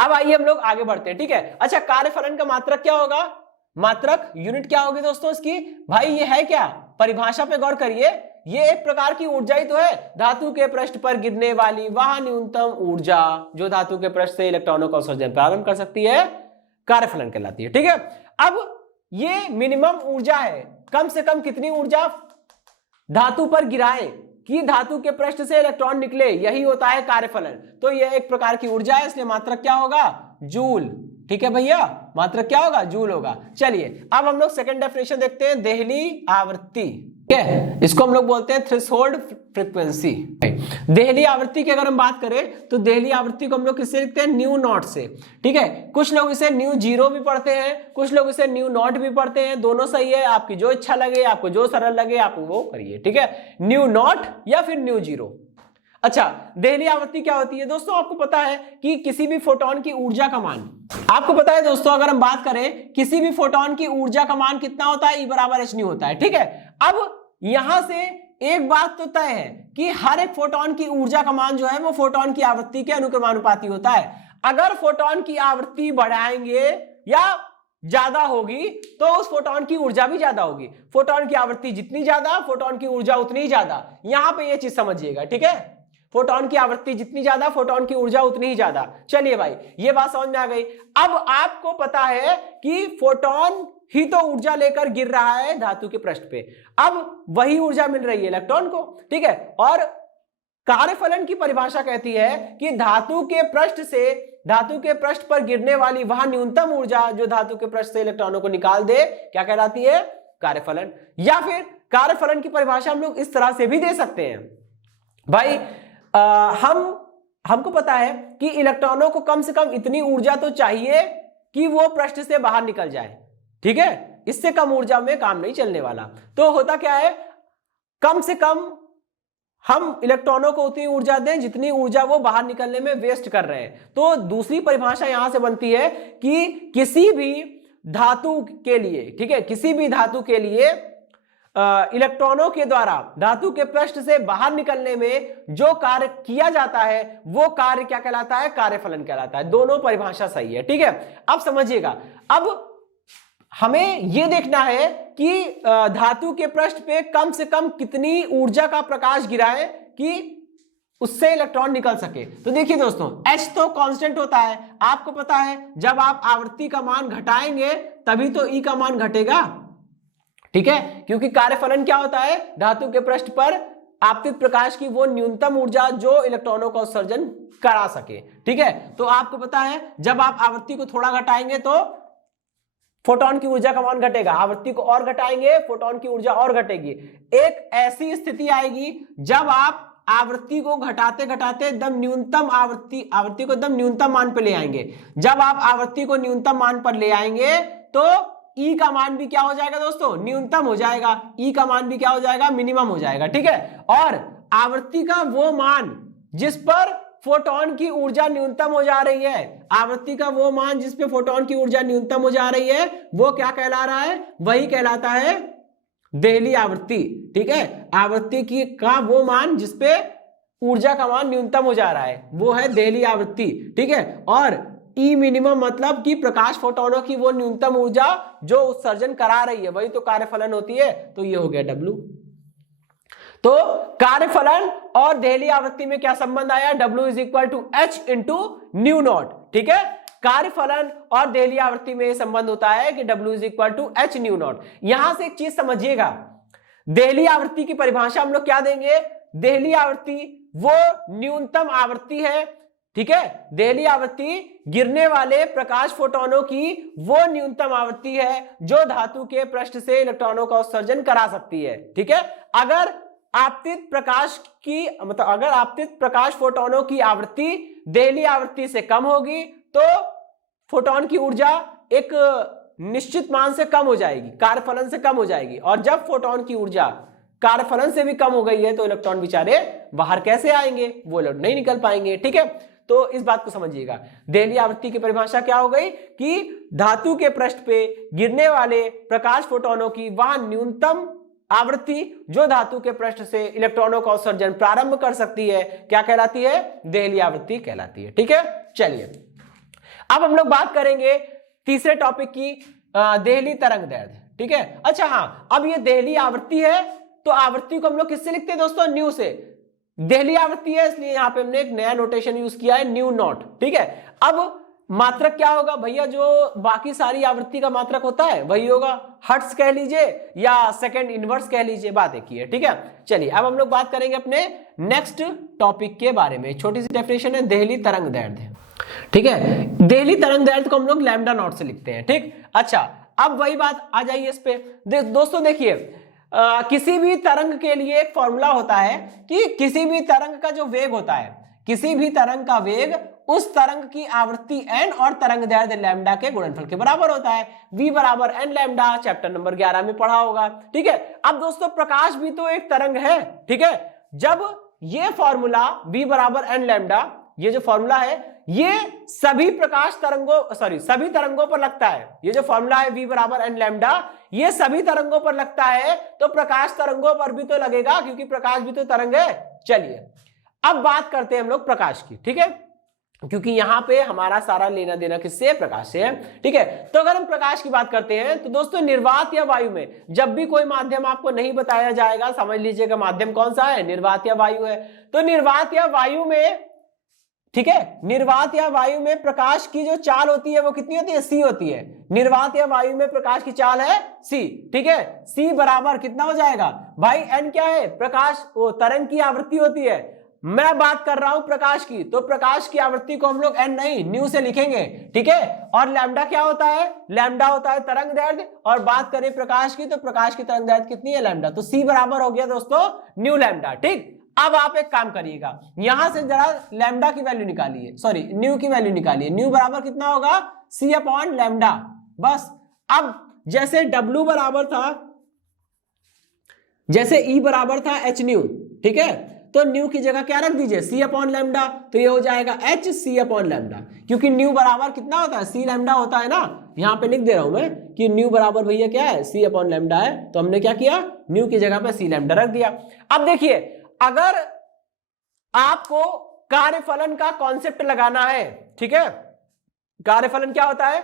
अब आइए हम लोग आगे बढ़ते हैं। ठीक है, अच्छा, कार्यफलन का मात्रक क्या होगा? मात्रक यूनिट क्या होगी दोस्तों इसकी? भाई ये है क्या? परिभाषा पे गौर करिए। ये एक प्रकार की ऊर्जा ही तो है, धातु के पृष्ठ पर गिरने वाली वह न्यूनतम ऊर्जा जो धातु के पृष्ठ से इलेक्ट्रॉनों का उत्सर्जन प्रारंभ कर सकती है, कार्यफलन कहलाती है। ठीक है, अब ये मिनिमम ऊर्जा है, कम से कम कितनी ऊर्जा धातु पर गिराए कि धातु के पृष्ठ से इलेक्ट्रॉन निकले, यही होता है कार्यफलन। तो यह एक प्रकार की ऊर्जा है, इसलिए मात्रक क्या होगा? जूल। ठीक है भैया, मात्रक क्या होगा? जूल होगा। चलिए अब हम लोग सेकंड डेफिनेशन देखते हैं, देहली आवृत्ति। ठीक है, इसको हम लोग बोलते हैं थ्रेशोल्ड फ्रीक्वेंसी। देहली आवृत्ति की अगर हम बात करें तो देहली आवृत्ति को हम लोग किससे लिखते हैं? न्यू नॉट से। ठीक है, कुछ लोग इसे न्यू जीरो भी पढ़ते हैं, कुछ लोग इसे न्यू नॉट भी पढ़ते हैं, दोनों सही है, आपकी जो इच्छा लगे, आपको जो सरल लगे आप वो करिए। ठीक है, न्यू नॉट या फिर न्यू जीरो। अच्छा, देहली आवृत्ति क्या होती है दोस्तों? आपको पता है कि किसी भी फोटोन की ऊर्जा का मान, आपको पता है दोस्तों, अगर हम बात करें किसी भी फोटोन की ऊर्जा का मान कितना होता है? E बराबर h न्यू होता है। ठीक है, अब यहां से एक बात तो तय है कि हर एक फोटोन की ऊर्जा का मान जो है वो फोटोन की आवृत्ति के अनुक्रमानुपाती होता है। अगर फोटोन की आवृत्ति बढ़ाएंगे या ज्यादा होगी तो उस फोटोन की ऊर्जा भी ज्यादा होगी। फोटोन की आवृत्ति जितनी ज्यादा, फोटोन की ऊर्जा उतनी ज्यादा। यहां पे ये चीज समझिएगा। ठीक है, फोटोन की आवृत्ति जितनी ज्यादा, फोटोन की ऊर्जा उतनी ही ज्यादा। चलिए भाई, ये बात समझ में आ गई। अब आपको पता है कि फोटोन ही तो ऊर्जा लेकर गिर रहा है धातु के पृष्ठ पे, अब वही ऊर्जा मिल रही है इलेक्ट्रॉन को। ठीक है, और कार्यफलन की परिभाषा कहती है कि धातु के पृष्ठ पर गिरने वाली वह न्यूनतम ऊर्जा जो धातु के पृष्ठ से इलेक्ट्रॉनों को निकाल दे, क्या कहलाती है? कार्यफलन। या फिर कार्यफलन की परिभाषा हम लोग इस तरह से भी दे सकते हैं भाई, हमको पता है कि इलेक्ट्रॉनों को कम से कम इतनी ऊर्जा तो चाहिए कि वो पृष्ठ से बाहर निकल जाए। ठीक है, इससे कम ऊर्जा में काम नहीं चलने वाला। तो होता क्या है, कम से कम हम इलेक्ट्रॉनों को उतनी ऊर्जा दें जितनी ऊर्जा वो बाहर निकलने में वेस्ट कर रहे हैं। तो दूसरी परिभाषा यहां से बनती है कि किसी भी धातु के लिए, ठीक है, किसी भी धातु के लिए इलेक्ट्रॉनों के द्वारा धातु के पृष्ठ से बाहर निकलने में जो कार्य किया जाता है वो कार्य क्या कहलाता है? कार्यफलन कहलाता है। दोनों परिभाषा सही है। ठीक है, अब समझिएगा, अब हमें यह देखना है कि धातु के पृष्ठ पे कम से कम कितनी ऊर्जा का प्रकाश गिराए कि उससे इलेक्ट्रॉन निकल सके। तो देखिए दोस्तों, H तो कांस्टेंट होता है, आपको पता है जब आप आवृत्ति का मान घटाएंगे तभी तो E का मान घटेगा। ठीक है, क्योंकि कार्यफलन क्या होता है? धातु के पृष्ठ पर आपतित प्रकाश की वो न्यूनतम ऊर्जा जो इलेक्ट्रॉनों का उत्सर्जन करा सके। ठीक है, तो आपको पता है जब आप आवृत्ति को थोड़ा घटाएंगे तो फोटोन की ऊर्जा का मान घटेगा, आवृत्ति को और घटाएंगे फोटोन की ऊर्जा और घटेगी। एक ऐसी स्थिति आएगी जब आप आवृत्ति को घटाते घटाते एकदम न्यूनतम आवृत्ति को एकदम न्यूनतम मान पर ले आएंगे। जब आप आवृत्ति को न्यूनतम मान पर ले आएंगे तो E का मान भी क्या हो जाएगा दोस्तों, न्यूनतम हो जाएगा, E का मान भी क्या हो जाएगा, मिनिमम हो जाएगा, ठीक है। और आवृत्ति का वो मान जिस पर फोटोन की ऊर्जा न्यूनतम हो जा रही है, आवृत्ति का वो मान जिस पे फोटोन की ऊर्जा न्यूनतम हो जा रही है, वो क्या कहला रहा है, वही कहलाता है देहली आवृत्ति, ठीक है। आवृत्ति की का वो मान जिसपे ऊर्जा का मान न्यूनतम हो जा रहा है, वो है देहली आवृत्ति, ठीक है। और ई मिनिमम मतलब कि प्रकाश फोटोनों की वो न्यूनतम ऊर्जा जो उत्सर्जन करा रही है, वही तो कार्यफलन होती है, तो ये हो गया W। तो कार्यफलन और देहली आवृत्ति में क्या संबंध आया, W is equal to H into nu naught, ठीक है। कार्यफलन और देहली आवृत्ति में संबंध होता है कि W is equal to H nu naught. यहां से एक चीज समझिएगा, देहली आवृत्ति की परिभाषा हम लोग क्या देंगे, देहली आवृत्ति वो न्यूनतम आवृत्ति है, ठीक है। देहली आवृत्ति गिरने वाले प्रकाश फोटोनों की वो न्यूनतम आवृत्ति है जो धातु के पृष्ठ से इलेक्ट्रॉनों का उत्सर्जन करा सकती है, ठीक है। अगर आपतित प्रकाश की मतलब अगर आपतित प्रकाश फोटोनों की आवृत्ति देहली आवृत्ति से कम होगी तो फोटोन की ऊर्जा एक निश्चित मान से कम हो जाएगी, कार्यफलन से कम हो जाएगी। और जब फोटोन की ऊर्जा कार्यफलन से भी कम हो गई है तो इलेक्ट्रॉन बेचारे बाहर कैसे आएंगे, वो नहीं निकल पाएंगे, ठीक है। तो इस बात को समझिएगा, देहली आवृत्ति की परिभाषा क्या हो गई कि धातु के पृष्ठ पे गिरने वाले प्रकाश फोटोनों की वह न्यूनतम आवृत्ति जो धातु के पृष्ठ से इलेक्ट्रॉनों का उत्सर्जन प्रारंभ कर सकती है, क्या कहलाती है, देहली आवृत्ति कहलाती है, ठीक है। चलिए अब हम लोग बात करेंगे तीसरे टॉपिक की, देहली तरंग दैर्ध्य, ठीक है। अच्छा हाँ, अब ये देहली आवृत्ति है तो आवृत्ति को हम लोग किससे लिखते हैं दोस्तों, न्यू से। देहली आवृत्ति है इसलिए यहां पे हमने एक नया नोटेशन यूज किया है, न्यू नॉट, ठीक है। अब मात्रक क्या होगा भैया, जो बाकी सारी आवृत्ति का मात्रक होता है वही होगा, हर्ट्ज कह लीजिए या सेकंड इनवर्स कह लीजिए, बात एक ही है, ठीक है। चलिए अब हम लोग बात करेंगे अपने नेक्स्ट टॉपिक के बारे में। छोटी सी डेफिनेशन है देहली तरंग दैर्ध्य, ठीक है। देहली तरंग दैर्ध्य को हम लोग लैम्डा नॉट से लिखते हैं, ठीक। अच्छा अब वही बात आ जाइए इस पे, दोस्तों देखिए किसी भी तरंग के लिए एक फॉर्मूला होता है कि किसी भी तरंग का जो वेग होता है, किसी भी तरंग का वेग उस तरंग की आवृत्ति n और तरंग दैर्ध्य लैम्डा के गुणनफल के बराबर होता है। v बराबर n लैम्डा चैप्टर नंबर 11 में पढ़ा होगा, ठीक है। अब दोस्तों प्रकाश भी तो एक तरंग है, ठीक है। जब ये फॉर्मूला v बराबर n लैम्डा, ये जो फॉर्मूला है ये सभी प्रकाश तरंगों सभी तरंगों पर लगता है, ये जो फॉर्मूला है v बराबर n लैम्डा ये सभी तरंगों पर लगता है, तो प्रकाश तरंगों पर भी तो लगेगा क्योंकि प्रकाश भी तो तरंग है। चलिए अब बात करते हैं हम लोग प्रकाश की, ठीक है, क्योंकि यहां पे हमारा सारा लेना देना किससे, प्रकाश से है, ठीक है। तो अगर हम प्रकाश की बात करते हैं तो दोस्तों निर्वात या वायु में जब भी कोई माध्यम आपको नहीं बताया जाएगा, समझ लीजिएगा माध्यम कौन सा है, निर्वात या वायु है। तो निर्वात या वायु में, ठीक है, निर्वात या वायु में प्रकाश की जो चाल होती है वो कितनी होती है, c होती है। निर्वात या वायु में प्रकाश की चाल है c, ठीक है। c बराबर कितना हो जाएगा भाई, n क्या है, प्रकाश वो तरंग की आवृत्ति होती है। मैं बात कर रहा हूं प्रकाश की, तो प्रकाश की आवृत्ति को हम लोग n नहीं न्यू से लिखेंगे, ठीक है। और लैम्डा क्या होता है, लैम्डा होता है तरंग दैर्ध्य, और बात करें प्रकाश की तो प्रकाश की तरंग दैर्ध्य कितनी है, लैम्डा। तो c बराबर हो गया दोस्तों न्यू लैम्डा, ठीक। अब आप एक काम करिएगा, यहां से जरा लैम्डा की वैल्यू निकालिए, सॉरी न्यू की वैल्यू निकालिए। न्यू बराबर कितना होगा, c अपॉन लैम्डा, बस। अब जैसे w बराबर था, जैसे e बराबर था h न्यू, ठीक है, तो न्यू की जगह क्या रख दीजिए, c अपॉन लैम्डा, तो ये हो जाएगा h c अपॉन लैम्डा, क्योंकि न्यू बराबर कितना होता है, c लैम्डा होता है ना। यहां पे लिख दे रहा हूं मैं कि न्यू बराबर भैया क्या है, c अपॉन लैम्डा है, तो हमने क्या किया, न्यू की जगह पे c लैम्डा रख दिया। अब देखिए अगर आपको कार्यफलन का कॉन्सेप्ट लगाना है, ठीक है, कार्यफलन क्या होता है,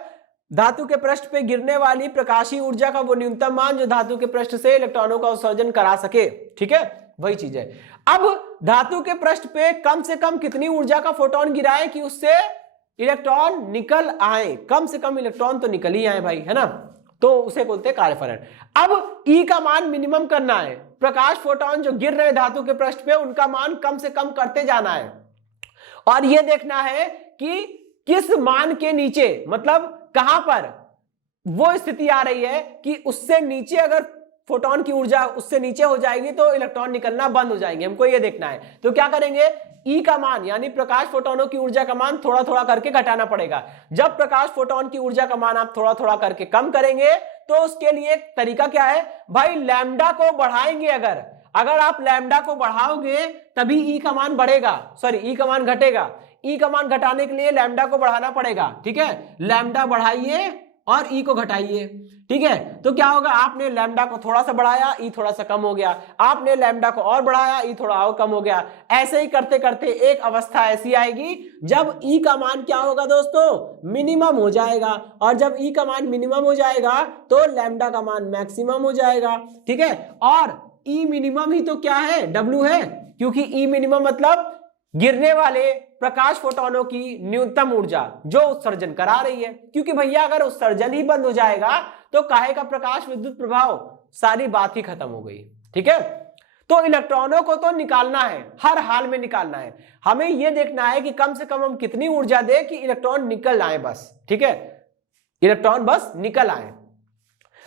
धातु के पृष्ठ पे गिरने वाली प्रकाशीय ऊर्जा का वो न्यूनतम मान जो धातु के पृष्ठ से इलेक्ट्रॉनों का उत्सर्जन करा सके, ठीक है, वही चीज है। अब धातु के पृष्ठ पे कम से कम कितनी ऊर्जा का फोटोन गिरा है कि उससे इलेक्ट्रॉन निकल आए, कम से कम इलेक्ट्रॉन तो निकल ही आए भाई, है ना, तो उसे बोलते हैं कार्यफलन। अब E का मान मिनिमम करना है, प्रकाश फोटोन जो गिर रहे धातु के पृष्ठ पे उनका मान कम से कम करते जाना है, और यह देखना है कि किस मान के नीचे, मतलब कहां पर वो स्थिति आ रही है कि उससे नीचे अगर फोटोन की ऊर्जा उससे नीचे हो जाएगी तो इलेक्ट्रॉन निकलना बंद हो जाएंगे, हमको ये देखना है। तो क्या करेंगे, E का मान यानी प्रकाश फोटोनों की ऊर्जा का मान थोड़ा थोड़ा करके घटाना पड़ेगा। जब प्रकाश फोटोन की ऊर्जा का मान आप थोड़ा थोड़ा करके कम करेंगे तो उसके लिए एक तरीका क्या है भाई, लैम्डा को बढ़ाएंगे। अगर आप लैम्डा को बढ़ाओगे तभी ई का मान बढ़ेगा, सॉरी ई का मान घटेगा। ई का मान घटाने के लिए लैम्डा को बढ़ाना पड़ेगा, ठीक है। लैम्डा बढ़ाइए और ई को घटाइए, ठीक है। तो क्या होगा, आपने लैम्डा को थोड़ा सा बढ़ाया, ई थोड़ा सा कम हो गया, आपने लैम्डा को और बढ़ाया, ई थोड़ा और कम हो गया। ऐसे ही करते करते एक अवस्था ऐसी आएगी जब ई का मान क्या होगा दोस्तों, मिनिमम हो जाएगा। और जब ई का मान मिनिमम हो जाएगा तो लैम्डा का मान मैक्सिमम हो जाएगा, ठीक है। और ई मिनिमम ही तो क्या है, डब्ल्यू है, क्योंकि ई मिनिमम मतलब गिरने वाले प्रकाश फोटोनों की न्यूनतम ऊर्जा जो उत्सर्जन करा रही है। क्योंकि भैया अगर उत्सर्जन ही बंद हो जाएगा तो काहे का प्रकाश विद्युत प्रभाव, सारी बात ही खत्म हो गई, ठीक है। तो इलेक्ट्रॉनों को तो निकालना है, हर हाल में निकालना है। हमें यह देखना है कि कम से कम हम कितनी ऊर्जा दें कि इलेक्ट्रॉन निकल आए बस, ठीक है, इलेक्ट्रॉन बस निकल आए।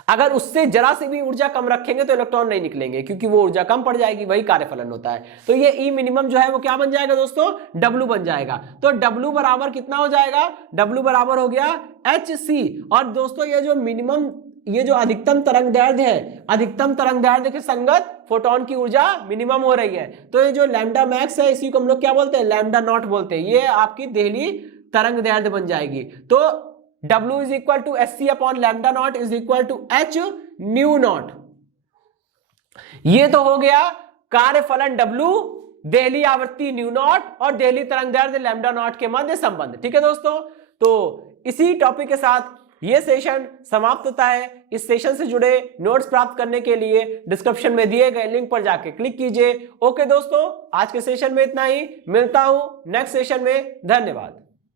अगर उससे जरा से भी ऊर्जा कम रखेंगे तो इलेक्ट्रॉन नहीं निकलेंगे, क्योंकि वो ऊर्जा कम पड़ जाएगी, वही कार्यफलन होता है। तो ये ई मिनिमम जो है वो क्या बन जाएगा दोस्तों, डब्ल्यू बन जाएगा। तो डब्ल्यू बराबर कितना हो जाएगा, डब्ल्यू बराबर हो गया एच सी। और दोस्तों ये जो मिनिमम, ये जो अधिकतम तरंगदैर्ध्य है, अधिकतम तरंगदैर्ध्य के संगत फोटोन की ऊर्जा मिनिमम हो रही है। तो ये जो लैम्डा मैक्स है इसी को हम लोग क्या बोलते हैं, लैम्डा नॉट बोलते हैं। ये आपकी देहली तरंगदैर्ध्य बन जाएगी। तो W is equal to SC upon lambda naught is equal to H nu naught. ये तो हो गया कार्यफलन W, देहली आवृत्ति न्यू नॉट और देहली तरंगदैर्ध्य लैम्डा नॉट के मध्य संबंध, ठीक है दोस्तों। तो इसी टॉपिक के साथ ये सेशन समाप्त होता है। इस सेशन से जुड़े नोट्स प्राप्त करने के लिए डिस्क्रिप्शन में दिए गए लिंक पर जाके क्लिक कीजिए। ओके दोस्तों, आज के सेशन में इतना ही, मिलता हूं नेक्स्ट सेशन में, धन्यवाद।